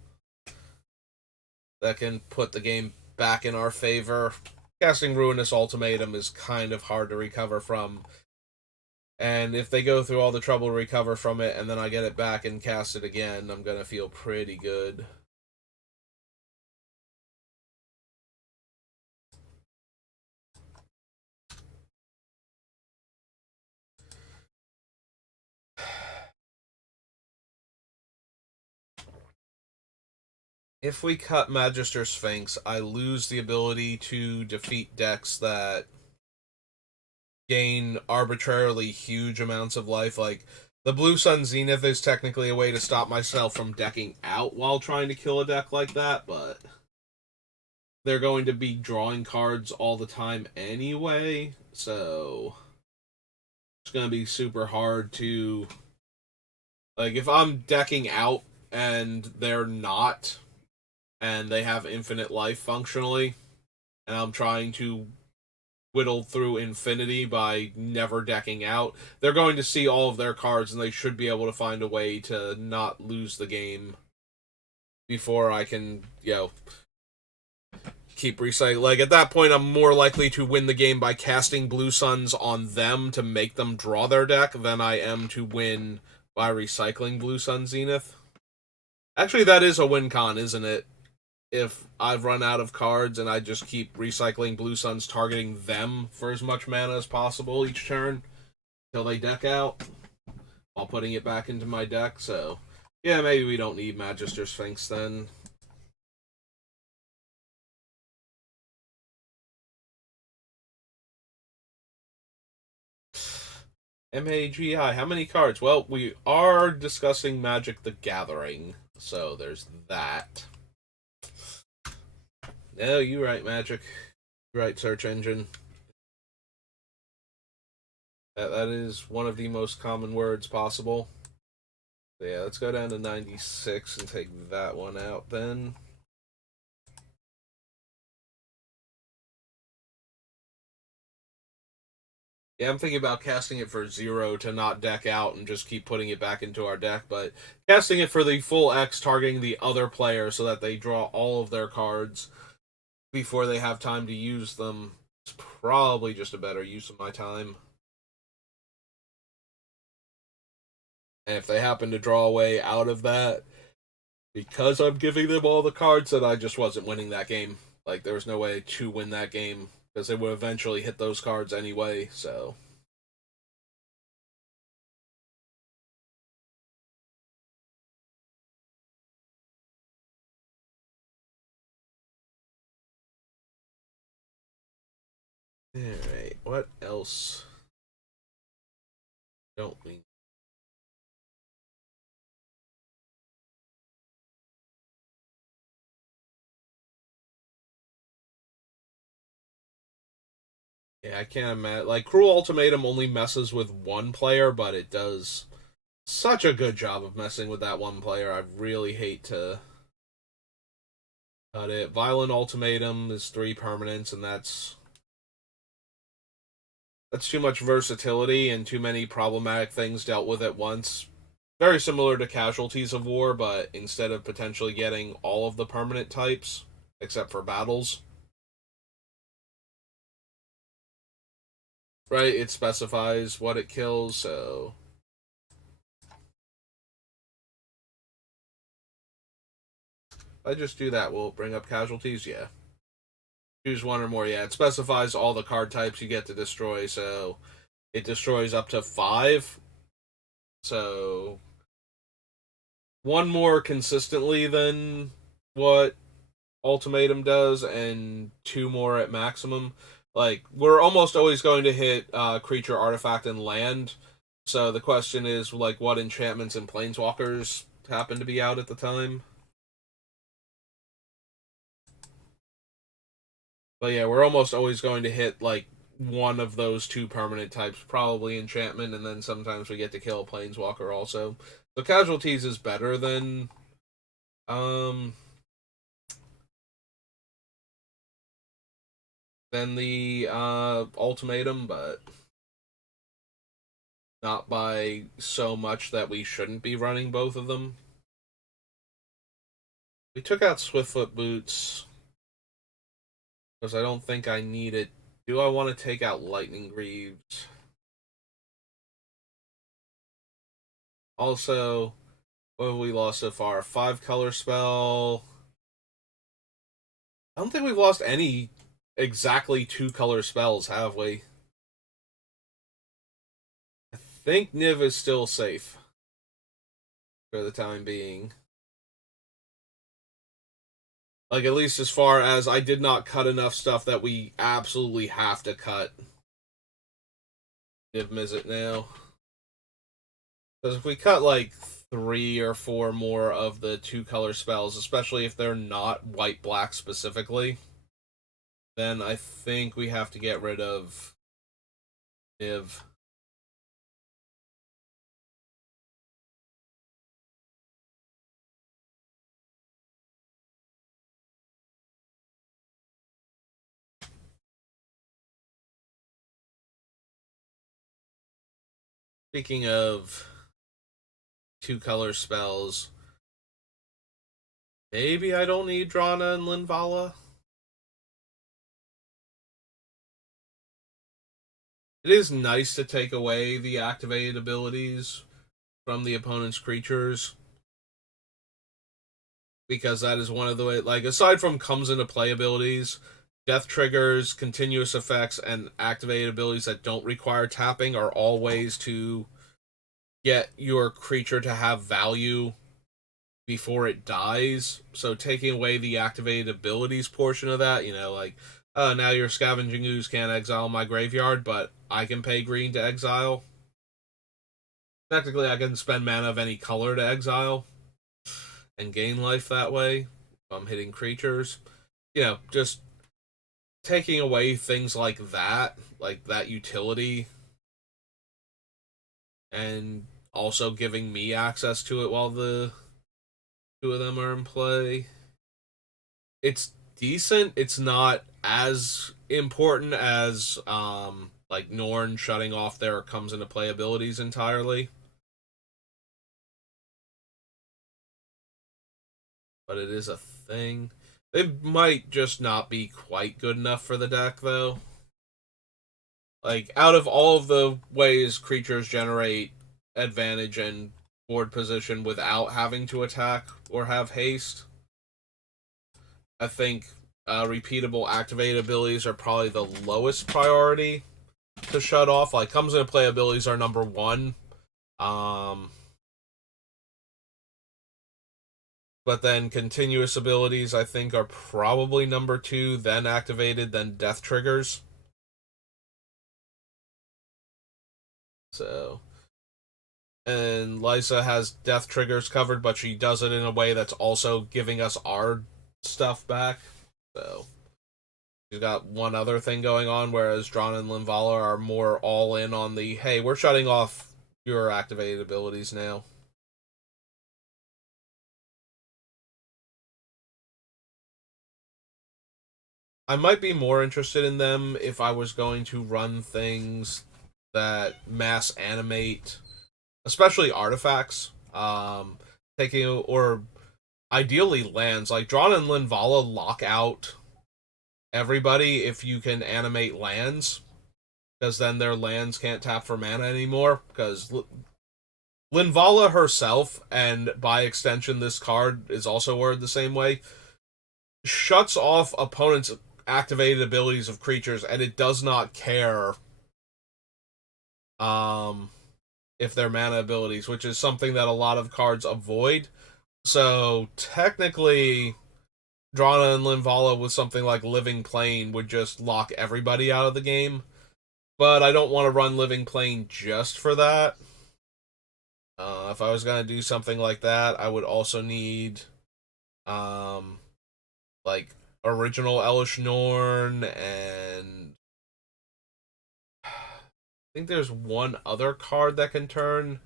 that can put the game back in our favor. Casting Ruinous Ultimatum is kind of hard to recover from, and if they go through all the trouble to recover from it and then I get it back and cast it again, I'm gonna feel pretty good. If we cut Magister Sphinx, I lose the ability to defeat decks that gain arbitrarily huge amounts of life. Like, the Blue Sun Zenith is technically a way to stop myself from decking out while trying to kill a deck like that, but they're going to be drawing cards all the time anyway, so it's going to be super hard to, like, if I'm decking out and they're not, and they have infinite life functionally, and I'm trying to whittle through infinity by never decking out, they're going to see all of their cards and they should be able to find a way to not lose the game before I can, keep recycling. Like, at that point, I'm more likely to win the game by casting Blue Suns on them to make them draw their deck than I am to win by recycling Blue Sun Zenith. Actually, that is a win con, isn't it? If I've run out of cards and I just keep recycling Blue Suns, targeting them for as much mana as possible each turn until they deck out, while putting it back into my deck. So, yeah, maybe we don't need Magister Sphinx then. MAGI, how many cards? Well, we are discussing Magic the Gathering, so there's that. No, you're right, Magic. You're right, search engine. That is one of the most common words possible. So yeah, let's go down to 96 and take that one out then. Yeah, I'm thinking about casting it for 0 to not deck out and just keep putting it back into our deck, but casting it for the full X, targeting the other player so that they draw all of their cards before they have time to use them is probably just a better use of my time. And if they happen to draw a way out of that, because I'm giving them all the cards, that I just wasn't winning that game. Like, there was no way to win that game, because they would eventually hit those cards anyway, so. Alright, what else don't we? Yeah, I can't imagine. Like, Cruel Ultimatum only messes with one player, but it does such a good job of messing with that one player. I really hate to cut it. Violent Ultimatum is 3 permanents, and that's too much versatility and too many problematic things dealt with at once. Very similar to Casualties of War, but instead of potentially getting all of the permanent types, except for battles, right? It specifies what it kills, so. If I just do that, will it bring up Casualties? Yeah. Choose one or more. Yeah, it specifies all the card types you get to destroy, so it destroys up to 5. So one more consistently than what Ultimatum does, and 2 more at maximum. Like, we're almost always going to hit creature, artifact, and land. So the question is, like, what enchantments and planeswalkers happen to be out at the time? But yeah, we're almost always going to hit, like, one of those 2 permanent types, probably enchantment, and then sometimes we get to kill a planeswalker also. So Casualties is better um than the Ultimatum, but not by so much that we shouldn't be running both of them. We took out Swiftfoot Boots because I don't think I need it. Do I want to take out Lightning Greaves? Also, what have we lost so far? 5 color spell. I don't think we've lost any exactly 2 color spells, have we? I think Niv is still safe for the time being. Like, at least as far as I did not cut enough stuff that we absolutely have to cut. Niv Mizzet now. Because if we cut like 3 or 4 more of the 2 color spells, especially if they're not white black specifically, Then I think we have to get rid of Niv. Speaking of two color spells, maybe I don't need Drana and Linvala. It is nice to take away the activated abilities from the opponent's creatures, because that is one of the way, like, aside from comes into play abilities, death triggers, continuous effects, and activated abilities that don't require tapping are all ways to get your creature to have value before it dies. So taking away the activated abilities portion of that, like, now your Scavenging Ooze can't exile my graveyard, but I can pay green to exile. Technically, I can spend mana of any color to exile and gain life that way if I'm hitting creatures. Just taking away things like that utility, and also giving me access to it while the two of them are in play. It's decent. It's not as important as like Norn shutting off their comes into play abilities entirely. But it is a thing. They might just not be quite good enough for the deck though. Like, out of all of the ways creatures generate advantage and board position without having to attack or have haste, I think repeatable activate abilities are probably the lowest priority to shut off. Like, comes into play abilities are number one. Um, but then continuous abilities, I think, are probably number two, then activated, then death triggers. So, and Lysa has death triggers covered, but she does it in a way that's also giving us our stuff back. So she's got one other thing going on, whereas Drawn and Linvala are more all in on the, hey, we're shutting off your activated abilities now. I might be more interested in them if I was going to run things that mass animate, especially artifacts. Taking, or ideally lands, like Drawn and Linvala lock out everybody if you can animate lands, because then their lands can't tap for mana anymore, because Linvala herself, and by extension this card is also worded the same way, shuts off opponents' activated abilities of creatures, and it does not care um if they're mana abilities, which is something that a lot of cards avoid. So technically, Drana and Linvala with something like Living Plane would just lock everybody out of the game. But I don't want to run Living Plane just for that. If I was going to do something like that, I would also need um, like original Elish Norn, and I think there's one other card that can turn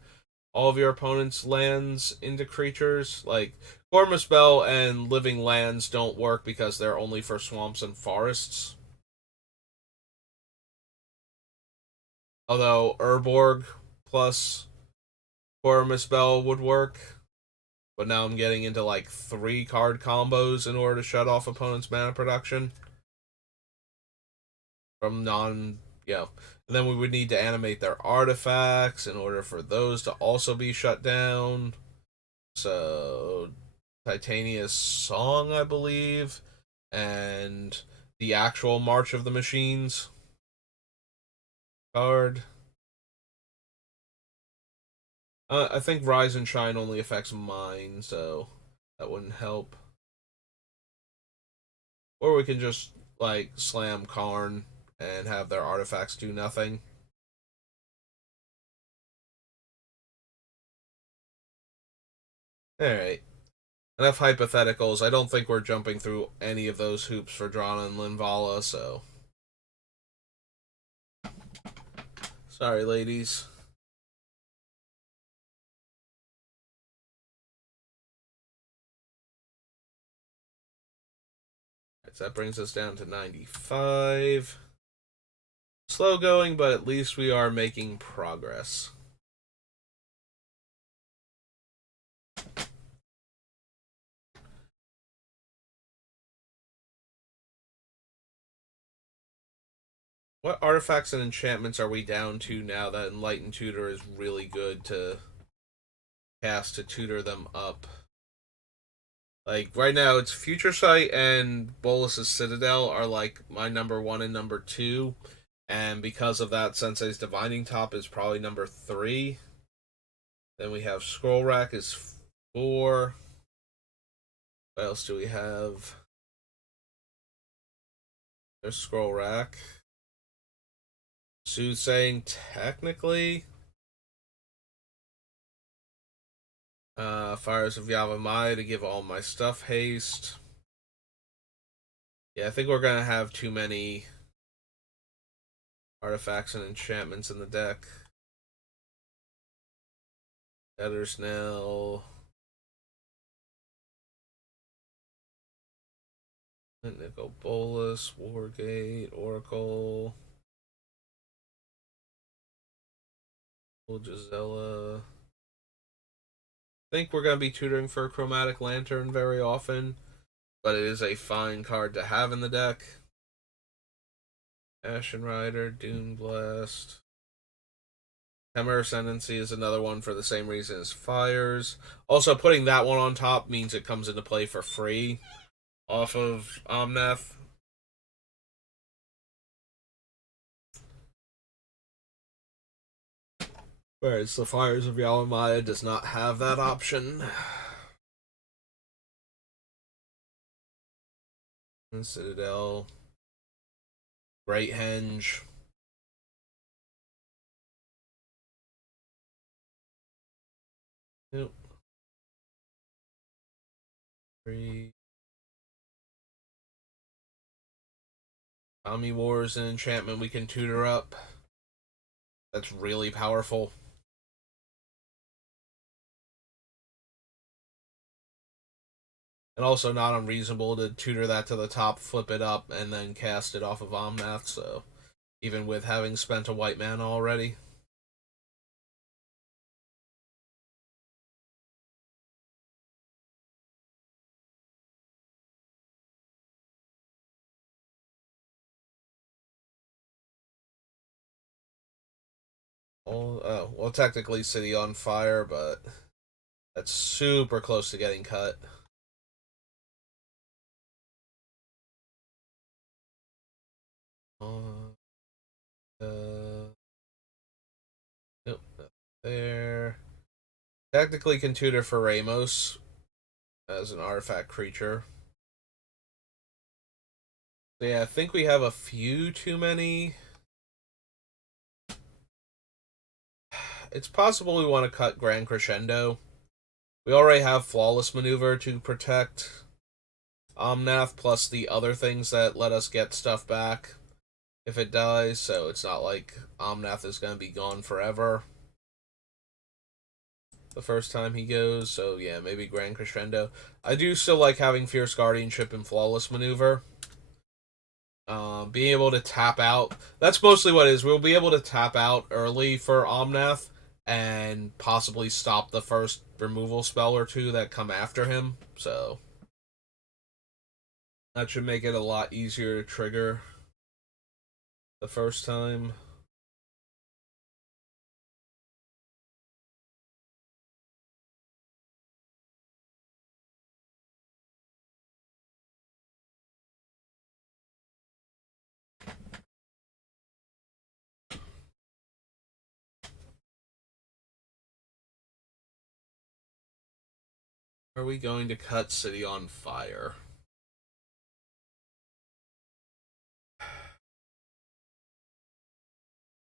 all of your opponent's lands into creatures. Like, Gorma Spell and Living Lands don't work because they're only for swamps and forests. Although Urborg plus Gorma Spell would work. But now I'm getting into like 3 card combos in order to shut off opponent's mana production from non. And then we would need to animate their artifacts in order for those to also be shut down. So Titania's Song, I believe, and the actual March of the Machines card. I think Rise and Shine only affects mine, so that wouldn't help. Or we can just like slam Karn and have their artifacts do nothing. All right. enough hypotheticals. I don't think we're jumping through any of those hoops for Drana and Linvala, so sorry, ladies. Right, so that brings us down to 95. Slow going, but at least we are making progress. What artifacts and enchantments are we down to now that Enlightened Tutor is really good to cast to tutor them up? Like, right now, it's Future Sight and Bolus's Citadel are, like, my number 1 and number 2. And because of that, Sensei's Divining Top is probably number 3. Then we have Scroll Rack is 4. What else do we have? There's Scroll Rack. Soothsaying, technically. Fires of Yavimaya to give all my stuff haste. Yeah, I think we're gonna have too many artifacts and enchantments in the deck. Debtor's Knell. Nicol Bolas, Wargate, Oracle. Gisela. I think we're going to be tutoring for a Chromatic Lantern very often, but it is a fine card to have in the deck. Ashen Rider, Dune Blast. Hammer Ascendancy is another one for the same reason as Fires. Also, putting that one on top means it comes into play for free off of Omnath. Whereas the Fires of Yavimaya does not have that option. And Citadel. Great Henge. Nope. 3. Tommy War is an enchantment we can tutor up. That's really powerful. And also not unreasonable to tutor that to the top, flip it up, and then cast it off of Omnath, so even with having spent a white mana already. Oh, well, technically City on Fire, but that's super close to getting cut. Nope, not there. Technically can tutor for Ramos as an artifact creature. So yeah, I think we have a few too many. It's possible we want to cut Grand Crescendo. We already have Flawless Maneuver to protect Omnath, plus the other things that let us get stuff back if it dies, so it's not like Omnath is going to be gone forever the first time he goes, so yeah, maybe Grand Crescendo. I do still like having Fierce Guardianship and Flawless Maneuver. Being able to tap out, that's mostly what it is. We'll be able to tap out early for Omnath and possibly stop the first removal spell or two that come after him, so that should make it a lot easier to trigger the first time. Are we going to cut City on Fire?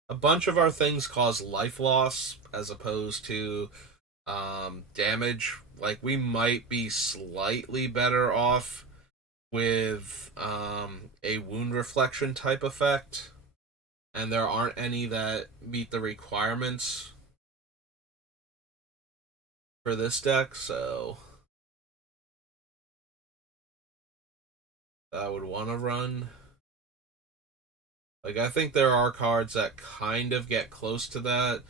A bunch of our things cause life loss as opposed to damage. Like, we might be slightly better off with a wound reflection type effect, and there aren't any that meet the requirements for this deck, so I would want to run. Like, I think there are cards that kind of get close to that.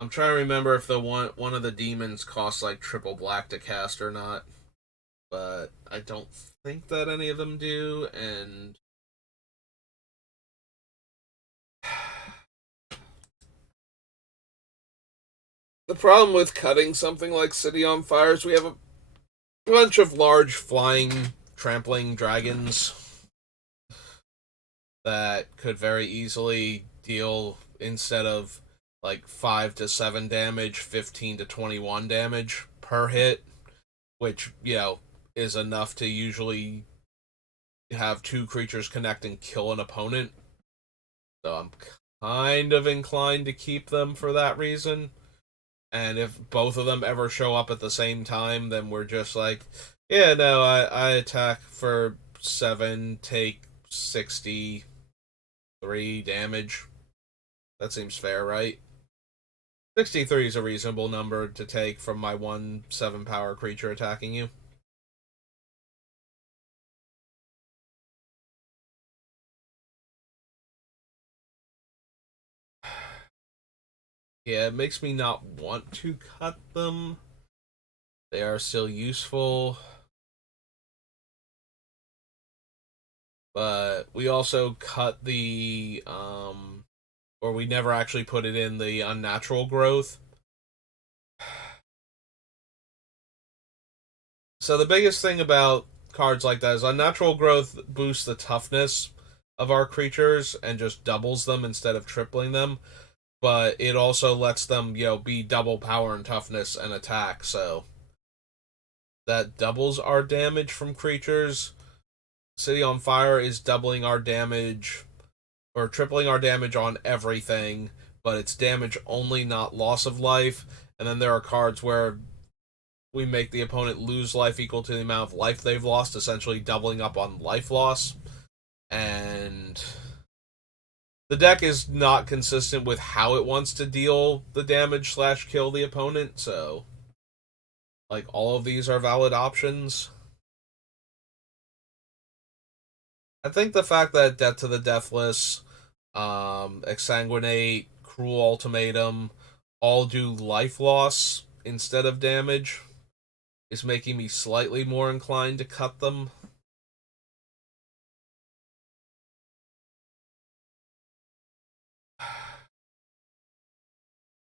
I'm trying to remember if the one of the demons costs like triple black to cast or not, but I don't think that any of them do. And the problem with cutting something like City on Fire is we have a bunch of large flying, trampling dragons that could very easily deal, instead of like 5 to 7 damage, 15 to 21 damage per hit, which, is enough to usually have two creatures connect and kill an opponent. So I'm kind of inclined to keep them for that reason. And if both of them ever show up at the same time, then we're just like, yeah, no, I attack for 7, take 63 damage. That seems fair, right? 63 is a reasonable number to take from my 1/7 power creature attacking you. Yeah, it makes me not want to cut them. They are still useful. But we also cut or we never actually put it in the unnatural growth. So the biggest thing about cards like that is unnatural growth boosts the toughness of our creatures and just doubles them instead of tripling them. But it also lets them, be double power and toughness and attack. So that doubles our damage from creatures. City on Fire is doubling our damage or tripling our damage on everything, but it's damage only, not loss of life. And then there are cards where we make the opponent lose life equal to the amount of life they've lost, essentially doubling up on life loss. And the deck is not consistent with how it wants to deal the damage slash kill the opponent, so like all of these are valid options. I think the fact that Death to the Deathless, Exsanguinate, Cruel Ultimatum all do life loss instead of damage is making me slightly more inclined to cut them.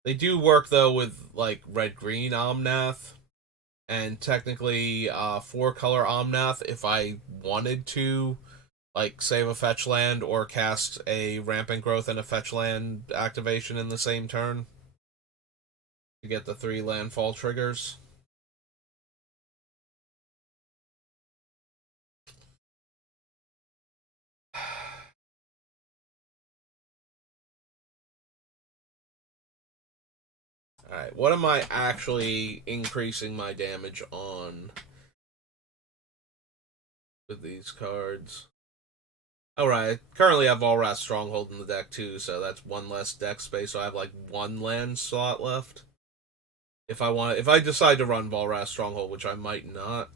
They do work though with like red green Omnath, and technically 4-color Omnath if I wanted to, like, save a fetch land or cast a Rampant Growth and a fetch land activation in the same turn to get the 3 landfall triggers. Alright, what am I actually increasing my damage on with these cards? Alright, currently I have Volrath Stronghold in the deck too, so that's one less deck space, so I have like 1 land slot left. If I decide to run Volrath Stronghold, which I might not.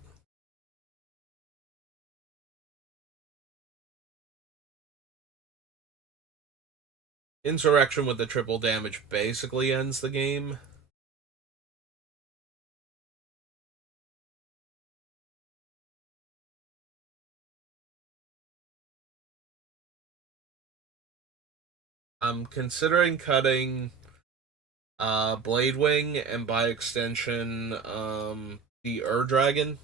Insurrection with the triple damage basically ends the game. I'm considering cutting Blade Wing and by extension the Dragon.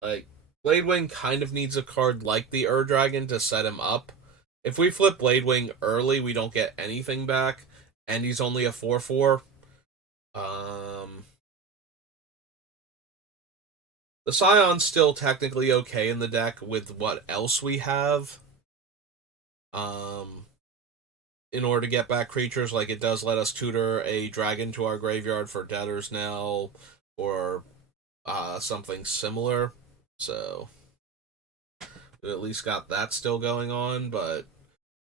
Like, Blade Wing kind of needs a card like the Dragon to set him up. If we flip Blade Wing early, we don't get anything back, and he's only a 4/4. The Scion's still technically okay in the deck with what else we have. Um, in order to get back creatures. Like, it does let us tutor a dragon to our graveyard for Debtor's Knell or something similar. So we at least got that still going on, but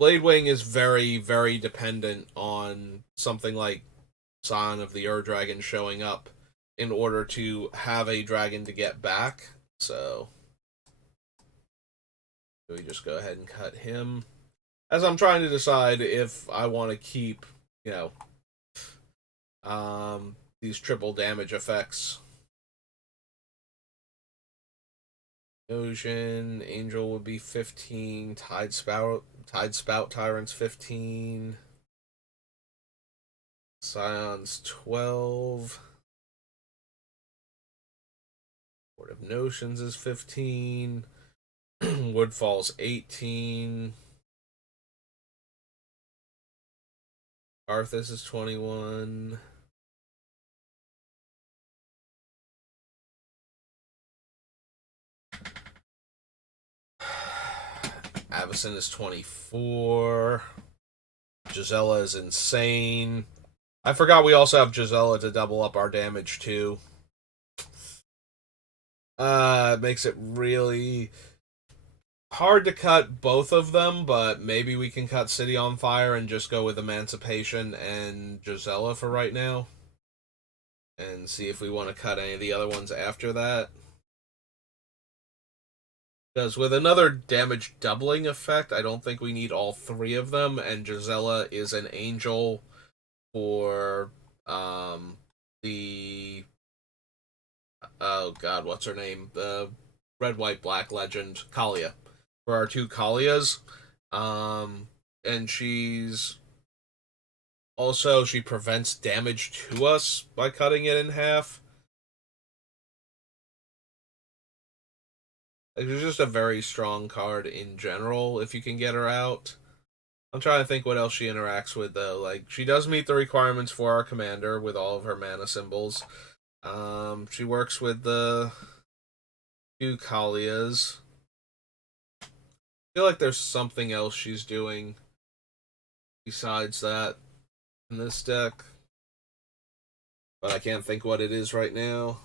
Bladewing is very, very dependent on something like Scion of the Ur-Dragon showing up in order to have a dragon to get back. So we just go ahead and cut him. As I'm trying to decide if I want to keep, you know, these triple damage effects. Ocean Angel would be 15. Tide Spout Tyrant's 15. Scion's 12. Port of Notions is 15. Woodfall's 18. Arthas is 21. Avacyn is 24. Gisela is insane. I forgot we also have Gisela to double up our damage too. It makes it really hard to cut both of them, but maybe we can cut City on Fire and just go with Emancipation and Gisela for right now. And see if we want to cut any of the other ones after that. Because with another damage doubling effect, I don't think we need all three of them, and Gisela is an angel for the oh god, what's her name? The red, white, black legend, Kalia. For our two Kalias. And she's also, she prevents damage to us by cutting it in half. Like, she's just a very strong card in general if you can get her out. I'm trying to think what else she interacts with though. Like, she does meet the requirements for our commander with all of her mana symbols. She works with the two Kalias. I feel like there's something else she's doing besides that in this deck, but I can't think what it is right now.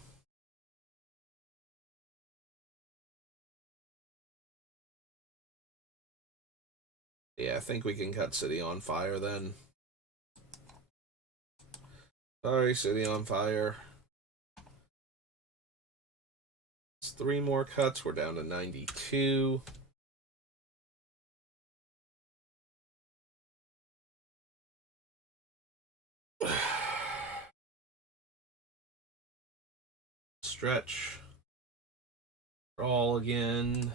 Yeah, I think we can cut City on Fire then. Sorry, City on Fire. It's 3 more cuts. We're down to 92. Stretch. Roll again.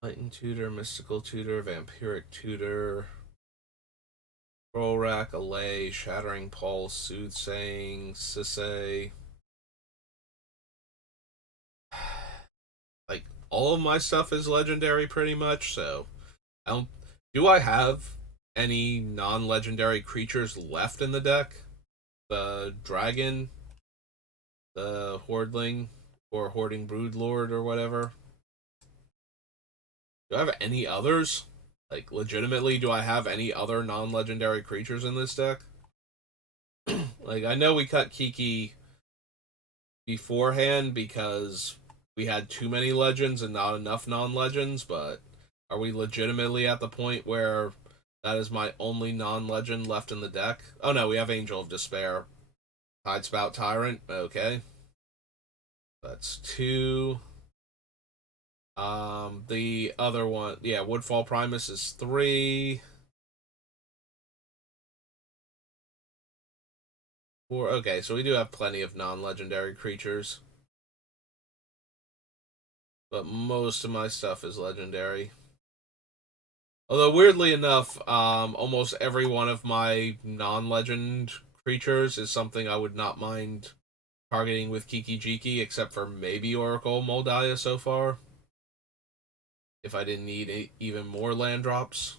Lightning Tutor, Mystical Tutor, Vampiric Tutor, Roll Rack, Allay, Shattering Pulse, Soothsaying, Sisay. Like, all of my stuff is legendary pretty much, so I don't. Do I have any non-legendary creatures left in the deck? The Dragon, the Hordling, or Hoarding Broodlord, or whatever. Do I have any others? Like, legitimately, do I have any other non-legendary creatures in this deck? Like, I know we cut Kiki beforehand because we had too many legends and not enough non-legends, but are we legitimately at the point where that is my only non-legend left in the deck? Oh no, we have Angel of Despair. Tidespout Tyrant, okay. That's 2. The other one, yeah, Woodfall Primus is 3. 4. Okay, so we do have plenty of non-legendary creatures. But most of my stuff is legendary. Although, weirdly enough, almost every one of my non-legend creatures is something I would not mind targeting with Kiki Jiki, except for maybe Oracle Moldiah so far. If I didn't need even more land drops.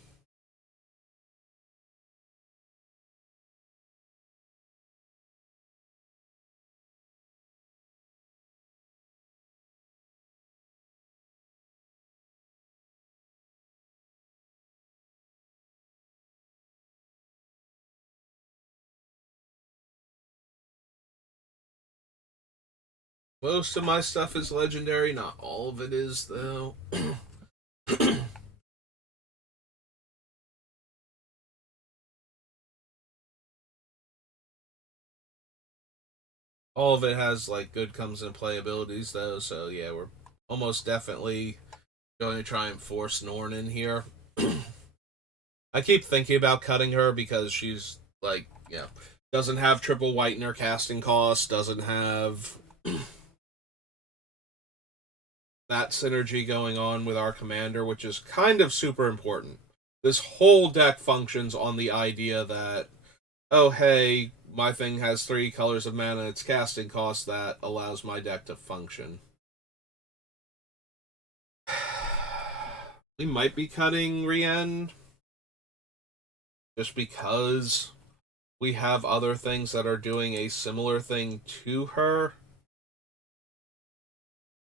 Most of my stuff is legendary. Not all of it is, though. All of it has like good comes in play abilities, though. So yeah, we're almost definitely going to try and force Norn in here. I keep thinking about cutting her because she's like, doesn't have triple white in her casting cost, doesn't have that synergy going on with our commander, which is kind of super important. This whole deck functions on the idea that, oh, hey, my thing has 3 colors of mana and its casting cost that allows my deck to function. We might be cutting Rien just because we have other things that are doing a similar thing to her.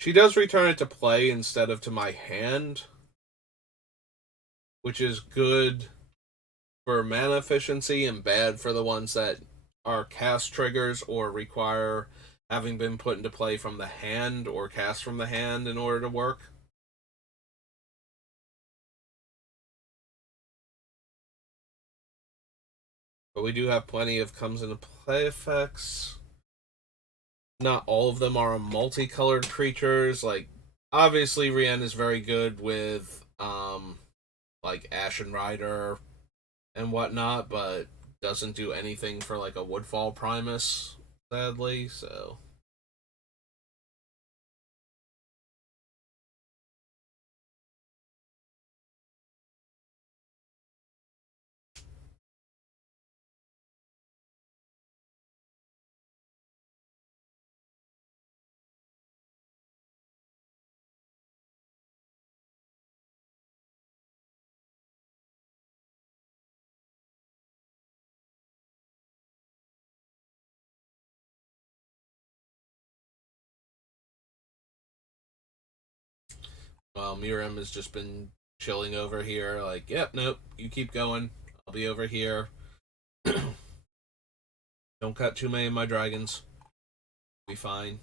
She does return it to play instead of to my hand, which is good for mana efficiency and bad for the ones that are cast triggers or require having been put into play from the hand or cast from the hand in order to work. But we do have plenty of comes into play effects. Not all of them are multicolored creatures. Like, obviously, Rien is very good with, like Ashen Rider and whatnot, but doesn't do anything for like a Woodfall Primus, sadly. So well, Miriam has just been chilling over here, like, yep, nope, you keep going. I'll be over here. Don't cut too many of my dragons. Be fine.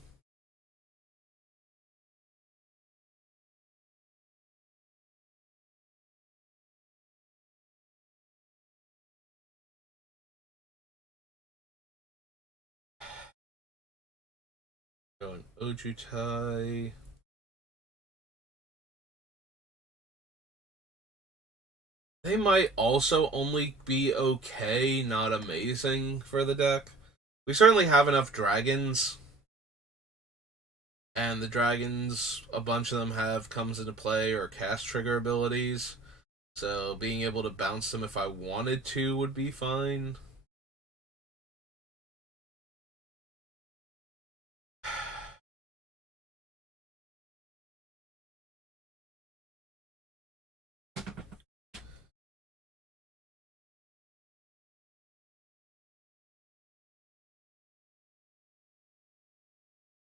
Going Ojutai. They might also only be okay, not amazing for the deck. We certainly have enough dragons, and the dragons, a bunch of them have comes into play or cast trigger abilities. So being able to bounce them if I wanted to would be fine.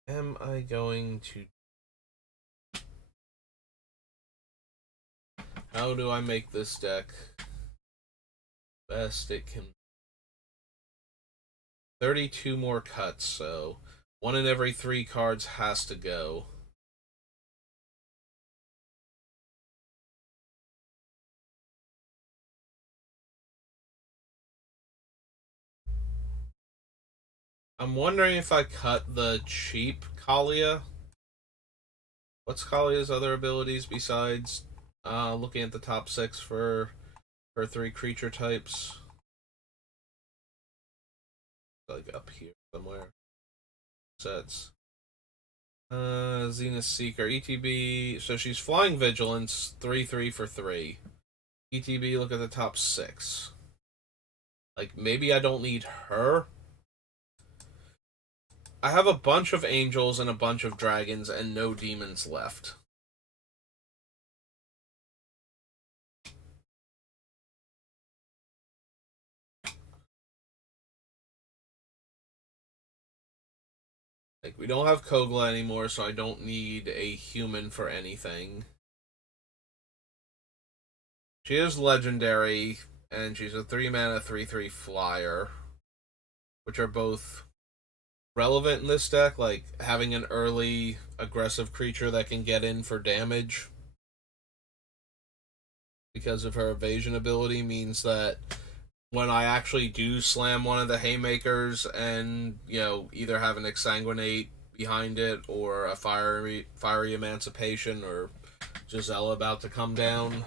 Am I going to... How do I make this deck best it can... 32 more cuts, so 1 in every 3 cards has to go. I'm wondering if I cut the cheap Kalia. What's Kalia's other abilities besides looking at the top 6 for her 3 creature types? Like up here somewhere. Sets. Zenith Seeker. ETB. So she's Flying Vigilance. 3/3 for 3. ETB, look at the top 6. Like, maybe I don't need her. I have a bunch of angels and a bunch of dragons and no demons left. Like, we don't have Kogla anymore, so I don't need a human for anything. She is legendary, and she's a 3 mana 3/3 flyer, which are both relevant in this deck, like having an early aggressive creature that can get in for damage because of her evasion ability means that when I actually do slam one of the haymakers and, either have an exsanguinate behind it or a fiery emancipation or Giselle about to come down.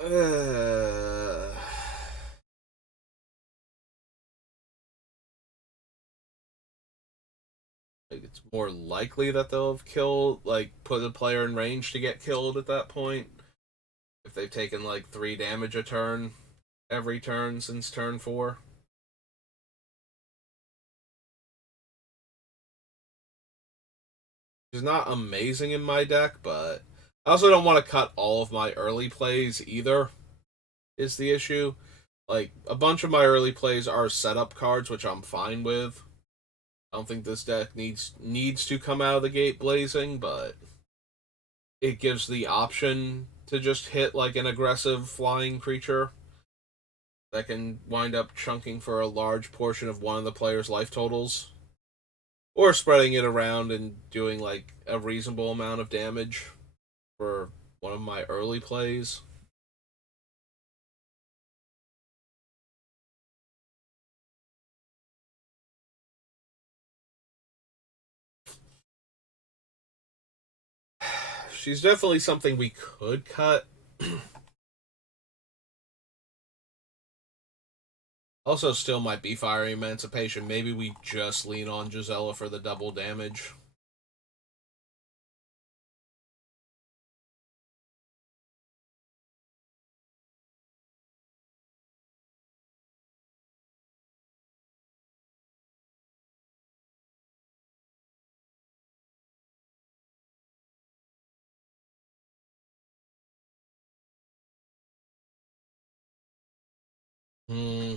Uh, like it's more likely that they'll have killed, like put the player in range to get killed at that point if they've taken like 3 damage a turn every turn since turn 4. Which is not amazing in my deck, but I also don't want to cut all of my early plays either. Is the issue. Like a bunch of my early plays are setup cards, which I'm fine with. I don't think this deck needs to come out of the gate blazing, but it gives the option to just hit like an aggressive flying creature that can wind up chunking for a large portion of one of the player's life totals, or spreading it around and doing like a reasonable amount of damage for one of my early plays. She's definitely something we could cut. Also, still might be Fiery Emancipation. Maybe we just lean on Gisela for the double damage. Hmm.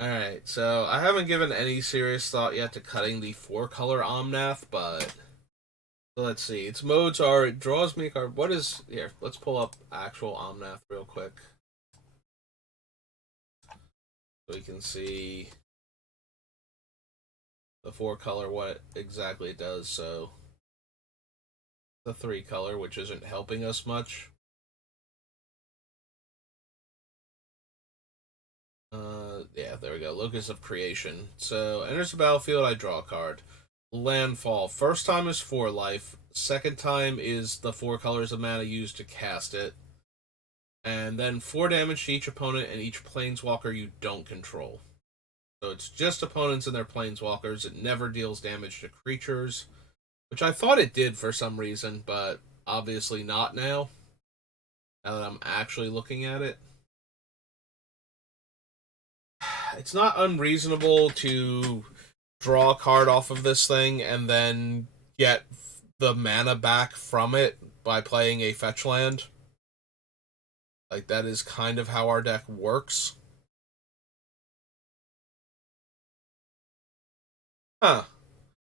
Alright, so I haven't given any serious thought yet to cutting the 4-color Omnath, but let's see. Its modes are it draws me a card. What is here? Let's pull up actual Omnath real quick so we can see the 4-color what exactly it does. So the 3-color, which isn't helping us much. Yeah, there we go. Locus of Creation. So enters the battlefield, I draw a card. Landfall. First time is 4 life. Second time is the 4 colors of mana used to cast it. And then 4 damage to each opponent and each planeswalker you don't control. So it's just opponents and their planeswalkers. It never deals damage to creatures, which I thought it did for some reason, but obviously not now. Now that I'm actually looking at it. It's not unreasonable to draw a card off of this thing and then get the mana back from it by playing a fetch land. Like, that is kind of how our deck works. Huh.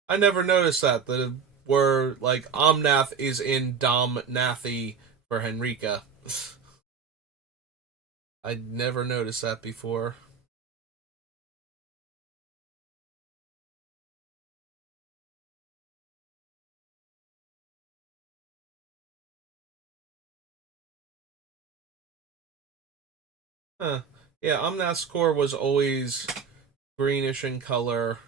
I never noticed that we're like Omnath is in Dom Nathy for Henrika. I'd never noticed that before. Huh. Yeah, Omnath's core was always greenish in color,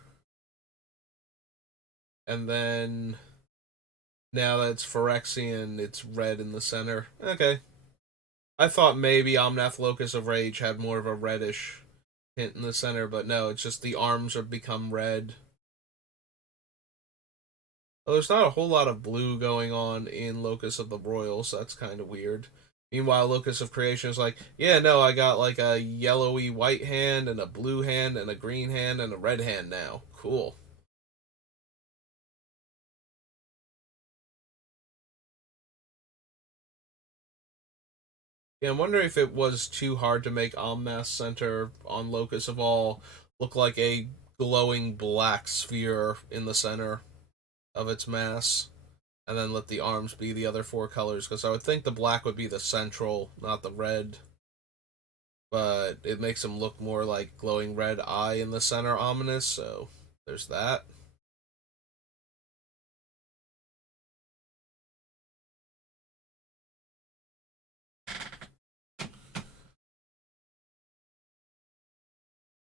and then now that it's Phyrexian, it's red in the center. Okay. I thought maybe Omnath Locus of Rage had more of a reddish hint in the center, but no, it's just the arms have become red. Well, there's not a whole lot of blue going on in Locus of the Royal, so that's kind of weird. Meanwhile, Locus of Creation is like, yeah, no, I got like a yellowy white hand and a blue hand and a green hand and a red hand now. Cool. Yeah, I'm wondering if it was too hard to make Omnath Center on Locus of All look like a glowing black sphere in the center of its mass, and then let the arms be the other four colors, because I would think the black would be the central, not the red. But it makes him look more like glowing red eye in the center ominous, so there's that.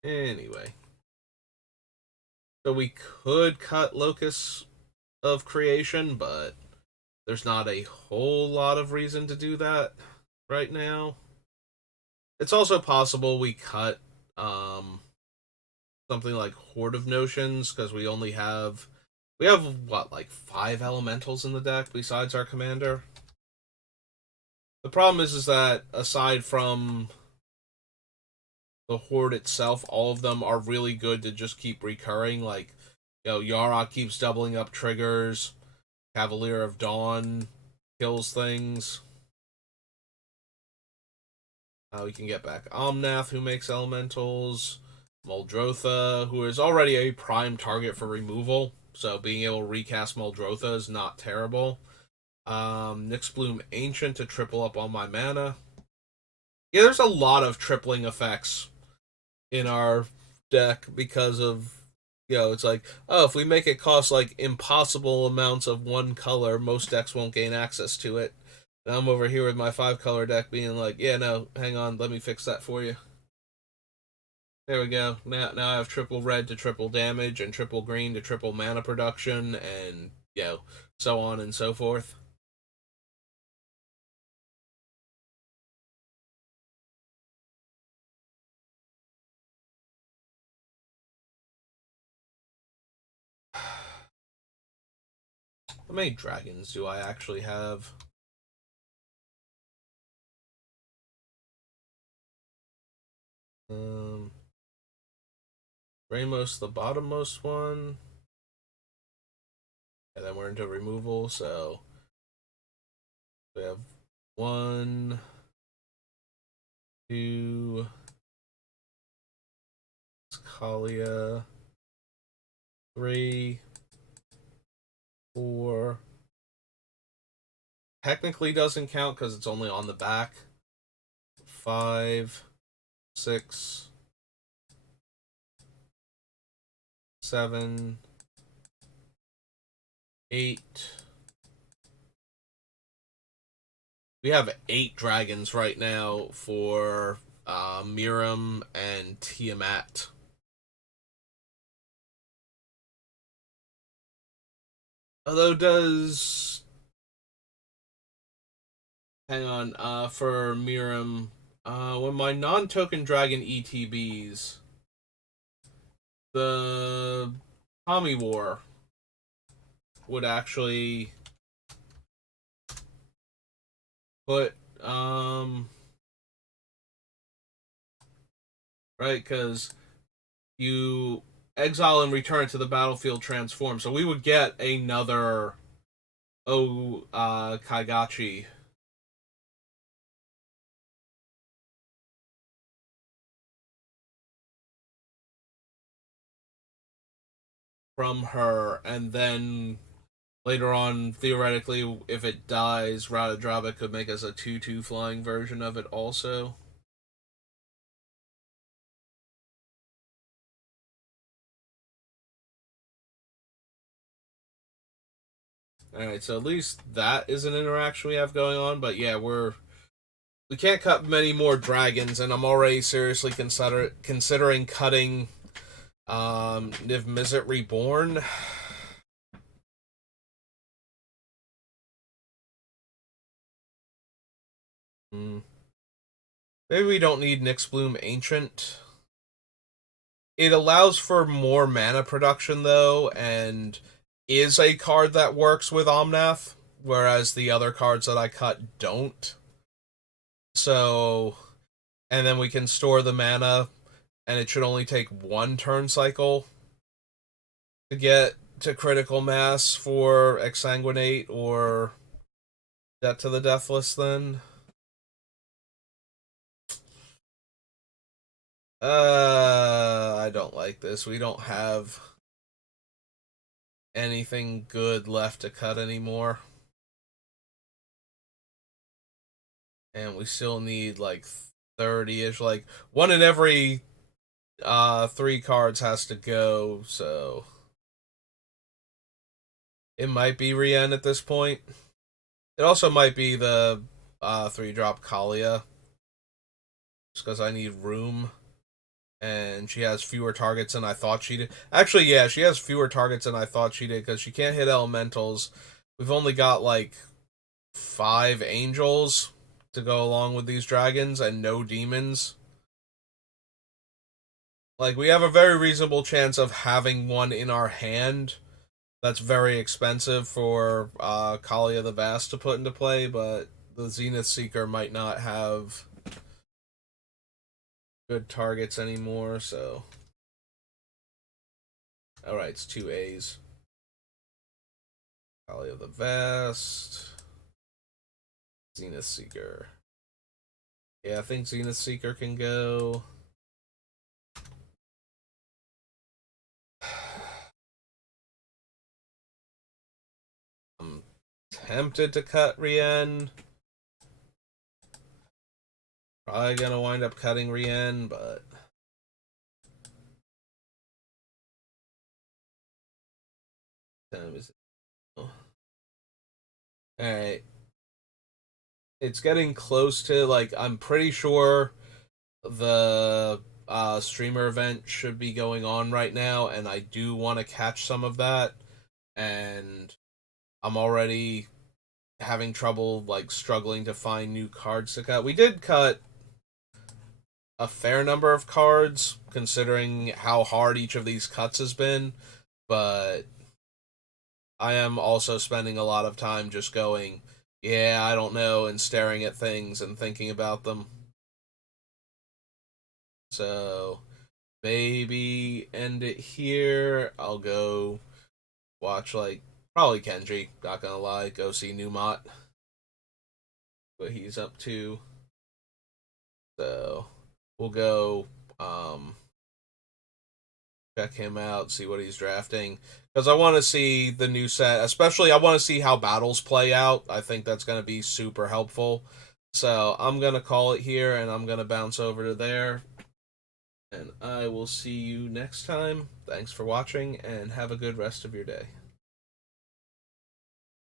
Anyway, so we could cut Locus of Creation, but there's not a whole lot of reason to do that right now. It's also possible we cut something like Horde of Notions, because we have what, like 5 elementals in the deck besides our commander. The problem is that aside from the Horde itself, all of them are really good to just keep recurring. Like, Yarok keeps doubling up triggers. Cavalier of Dawn kills things. We can get back Omnath, who makes elementals. Muldrotha, who is already a prime target for removal, so being able to recast Muldrotha is not terrible. Nyxbloom Ancient to triple up on my mana. Yeah, there's a lot of tripling effects in our deck because of, it's like, oh, if we make it cost like impossible amounts of one color, most decks won't gain access to it. And I'm over here with my 5-color deck being like, yeah, no, hang on, let me fix that for you. There we go. Now I have triple red to triple damage and triple green to triple mana production, and so on and so forth. How many dragons do I actually have? Ramos, the bottommost one. And then we're into removal, so we have 1, 2, Kalia, 3, 4. Technically doesn't count because it's only on the back. 5, 6, 7, 8. We have 8 dragons right now for Miram and Tiamat. Although does... Hang on, for Miram, when my non-token dragon ETBs, the Tommy War would actually put, right, because you exile and return to the battlefield transform, so we would get another Kaigachi from her, and then later on, theoretically, if it dies, Radadraba could make us a 2/2 flying version of it also. Alright, so at least that is an interaction we have going on, but yeah, we can't cut many more dragons, and I'm already seriously considering cutting Niv Mizzet Reborn. Hmm. Maybe we don't need Nyxbloom Ancient. It allows for more mana production, though, and is a card that works with Omnath, whereas the other cards that I cut don't. So, and then we can store the mana, and it should only take 1 turn cycle to get to critical mass for Exsanguinate or Debt to the Deathless, then. I don't like this. We don't have anything good left to cut anymore. And we still need like 30-ish. Like one in every 3 cards has to go, so it might be Rien at this point. It also might be the 3-drop Kalia. Just because I need room. And she has fewer targets than I thought she did. Actually, yeah, she has fewer targets than I thought she did because she can't hit elementals. We've only got like 5 angels to go along with these dragons and no demons. Like, we have a very reasonable chance of having one in our hand. That's very expensive for Kalia the Vast to put into play, but the Zenith Seeker might not have good targets anymore, so. Alright, it's 2 A's. Kalia the Vast. Zenith Seeker. Yeah, I think Zenith Seeker can go. I'm tempted to cut Rien. Probably gonna wind up cutting Rien, but time is it? Alright. It's getting close to, like, I'm pretty sure the streamer event should be going on right now, and I do want to catch some of that, and I'm already having trouble, like, struggling to find new cards to cut. We did cut a fair number of cards, considering how hard each of these cuts has been, but I am also spending a lot of time just going, yeah, I don't know, and staring at things and thinking about them. So maybe end it here. I'll go watch, like, probably Kenji, not gonna lie, go see Newmont, what he's up to. So we'll go check him out, see what he's drafting. Because I want to see the new set, especially I want to see how battles play out. I think that's going to be super helpful. So I'm going to call it here, and I'm going to bounce over to there. And I will see you next time. Thanks for watching, and have a good rest of your day.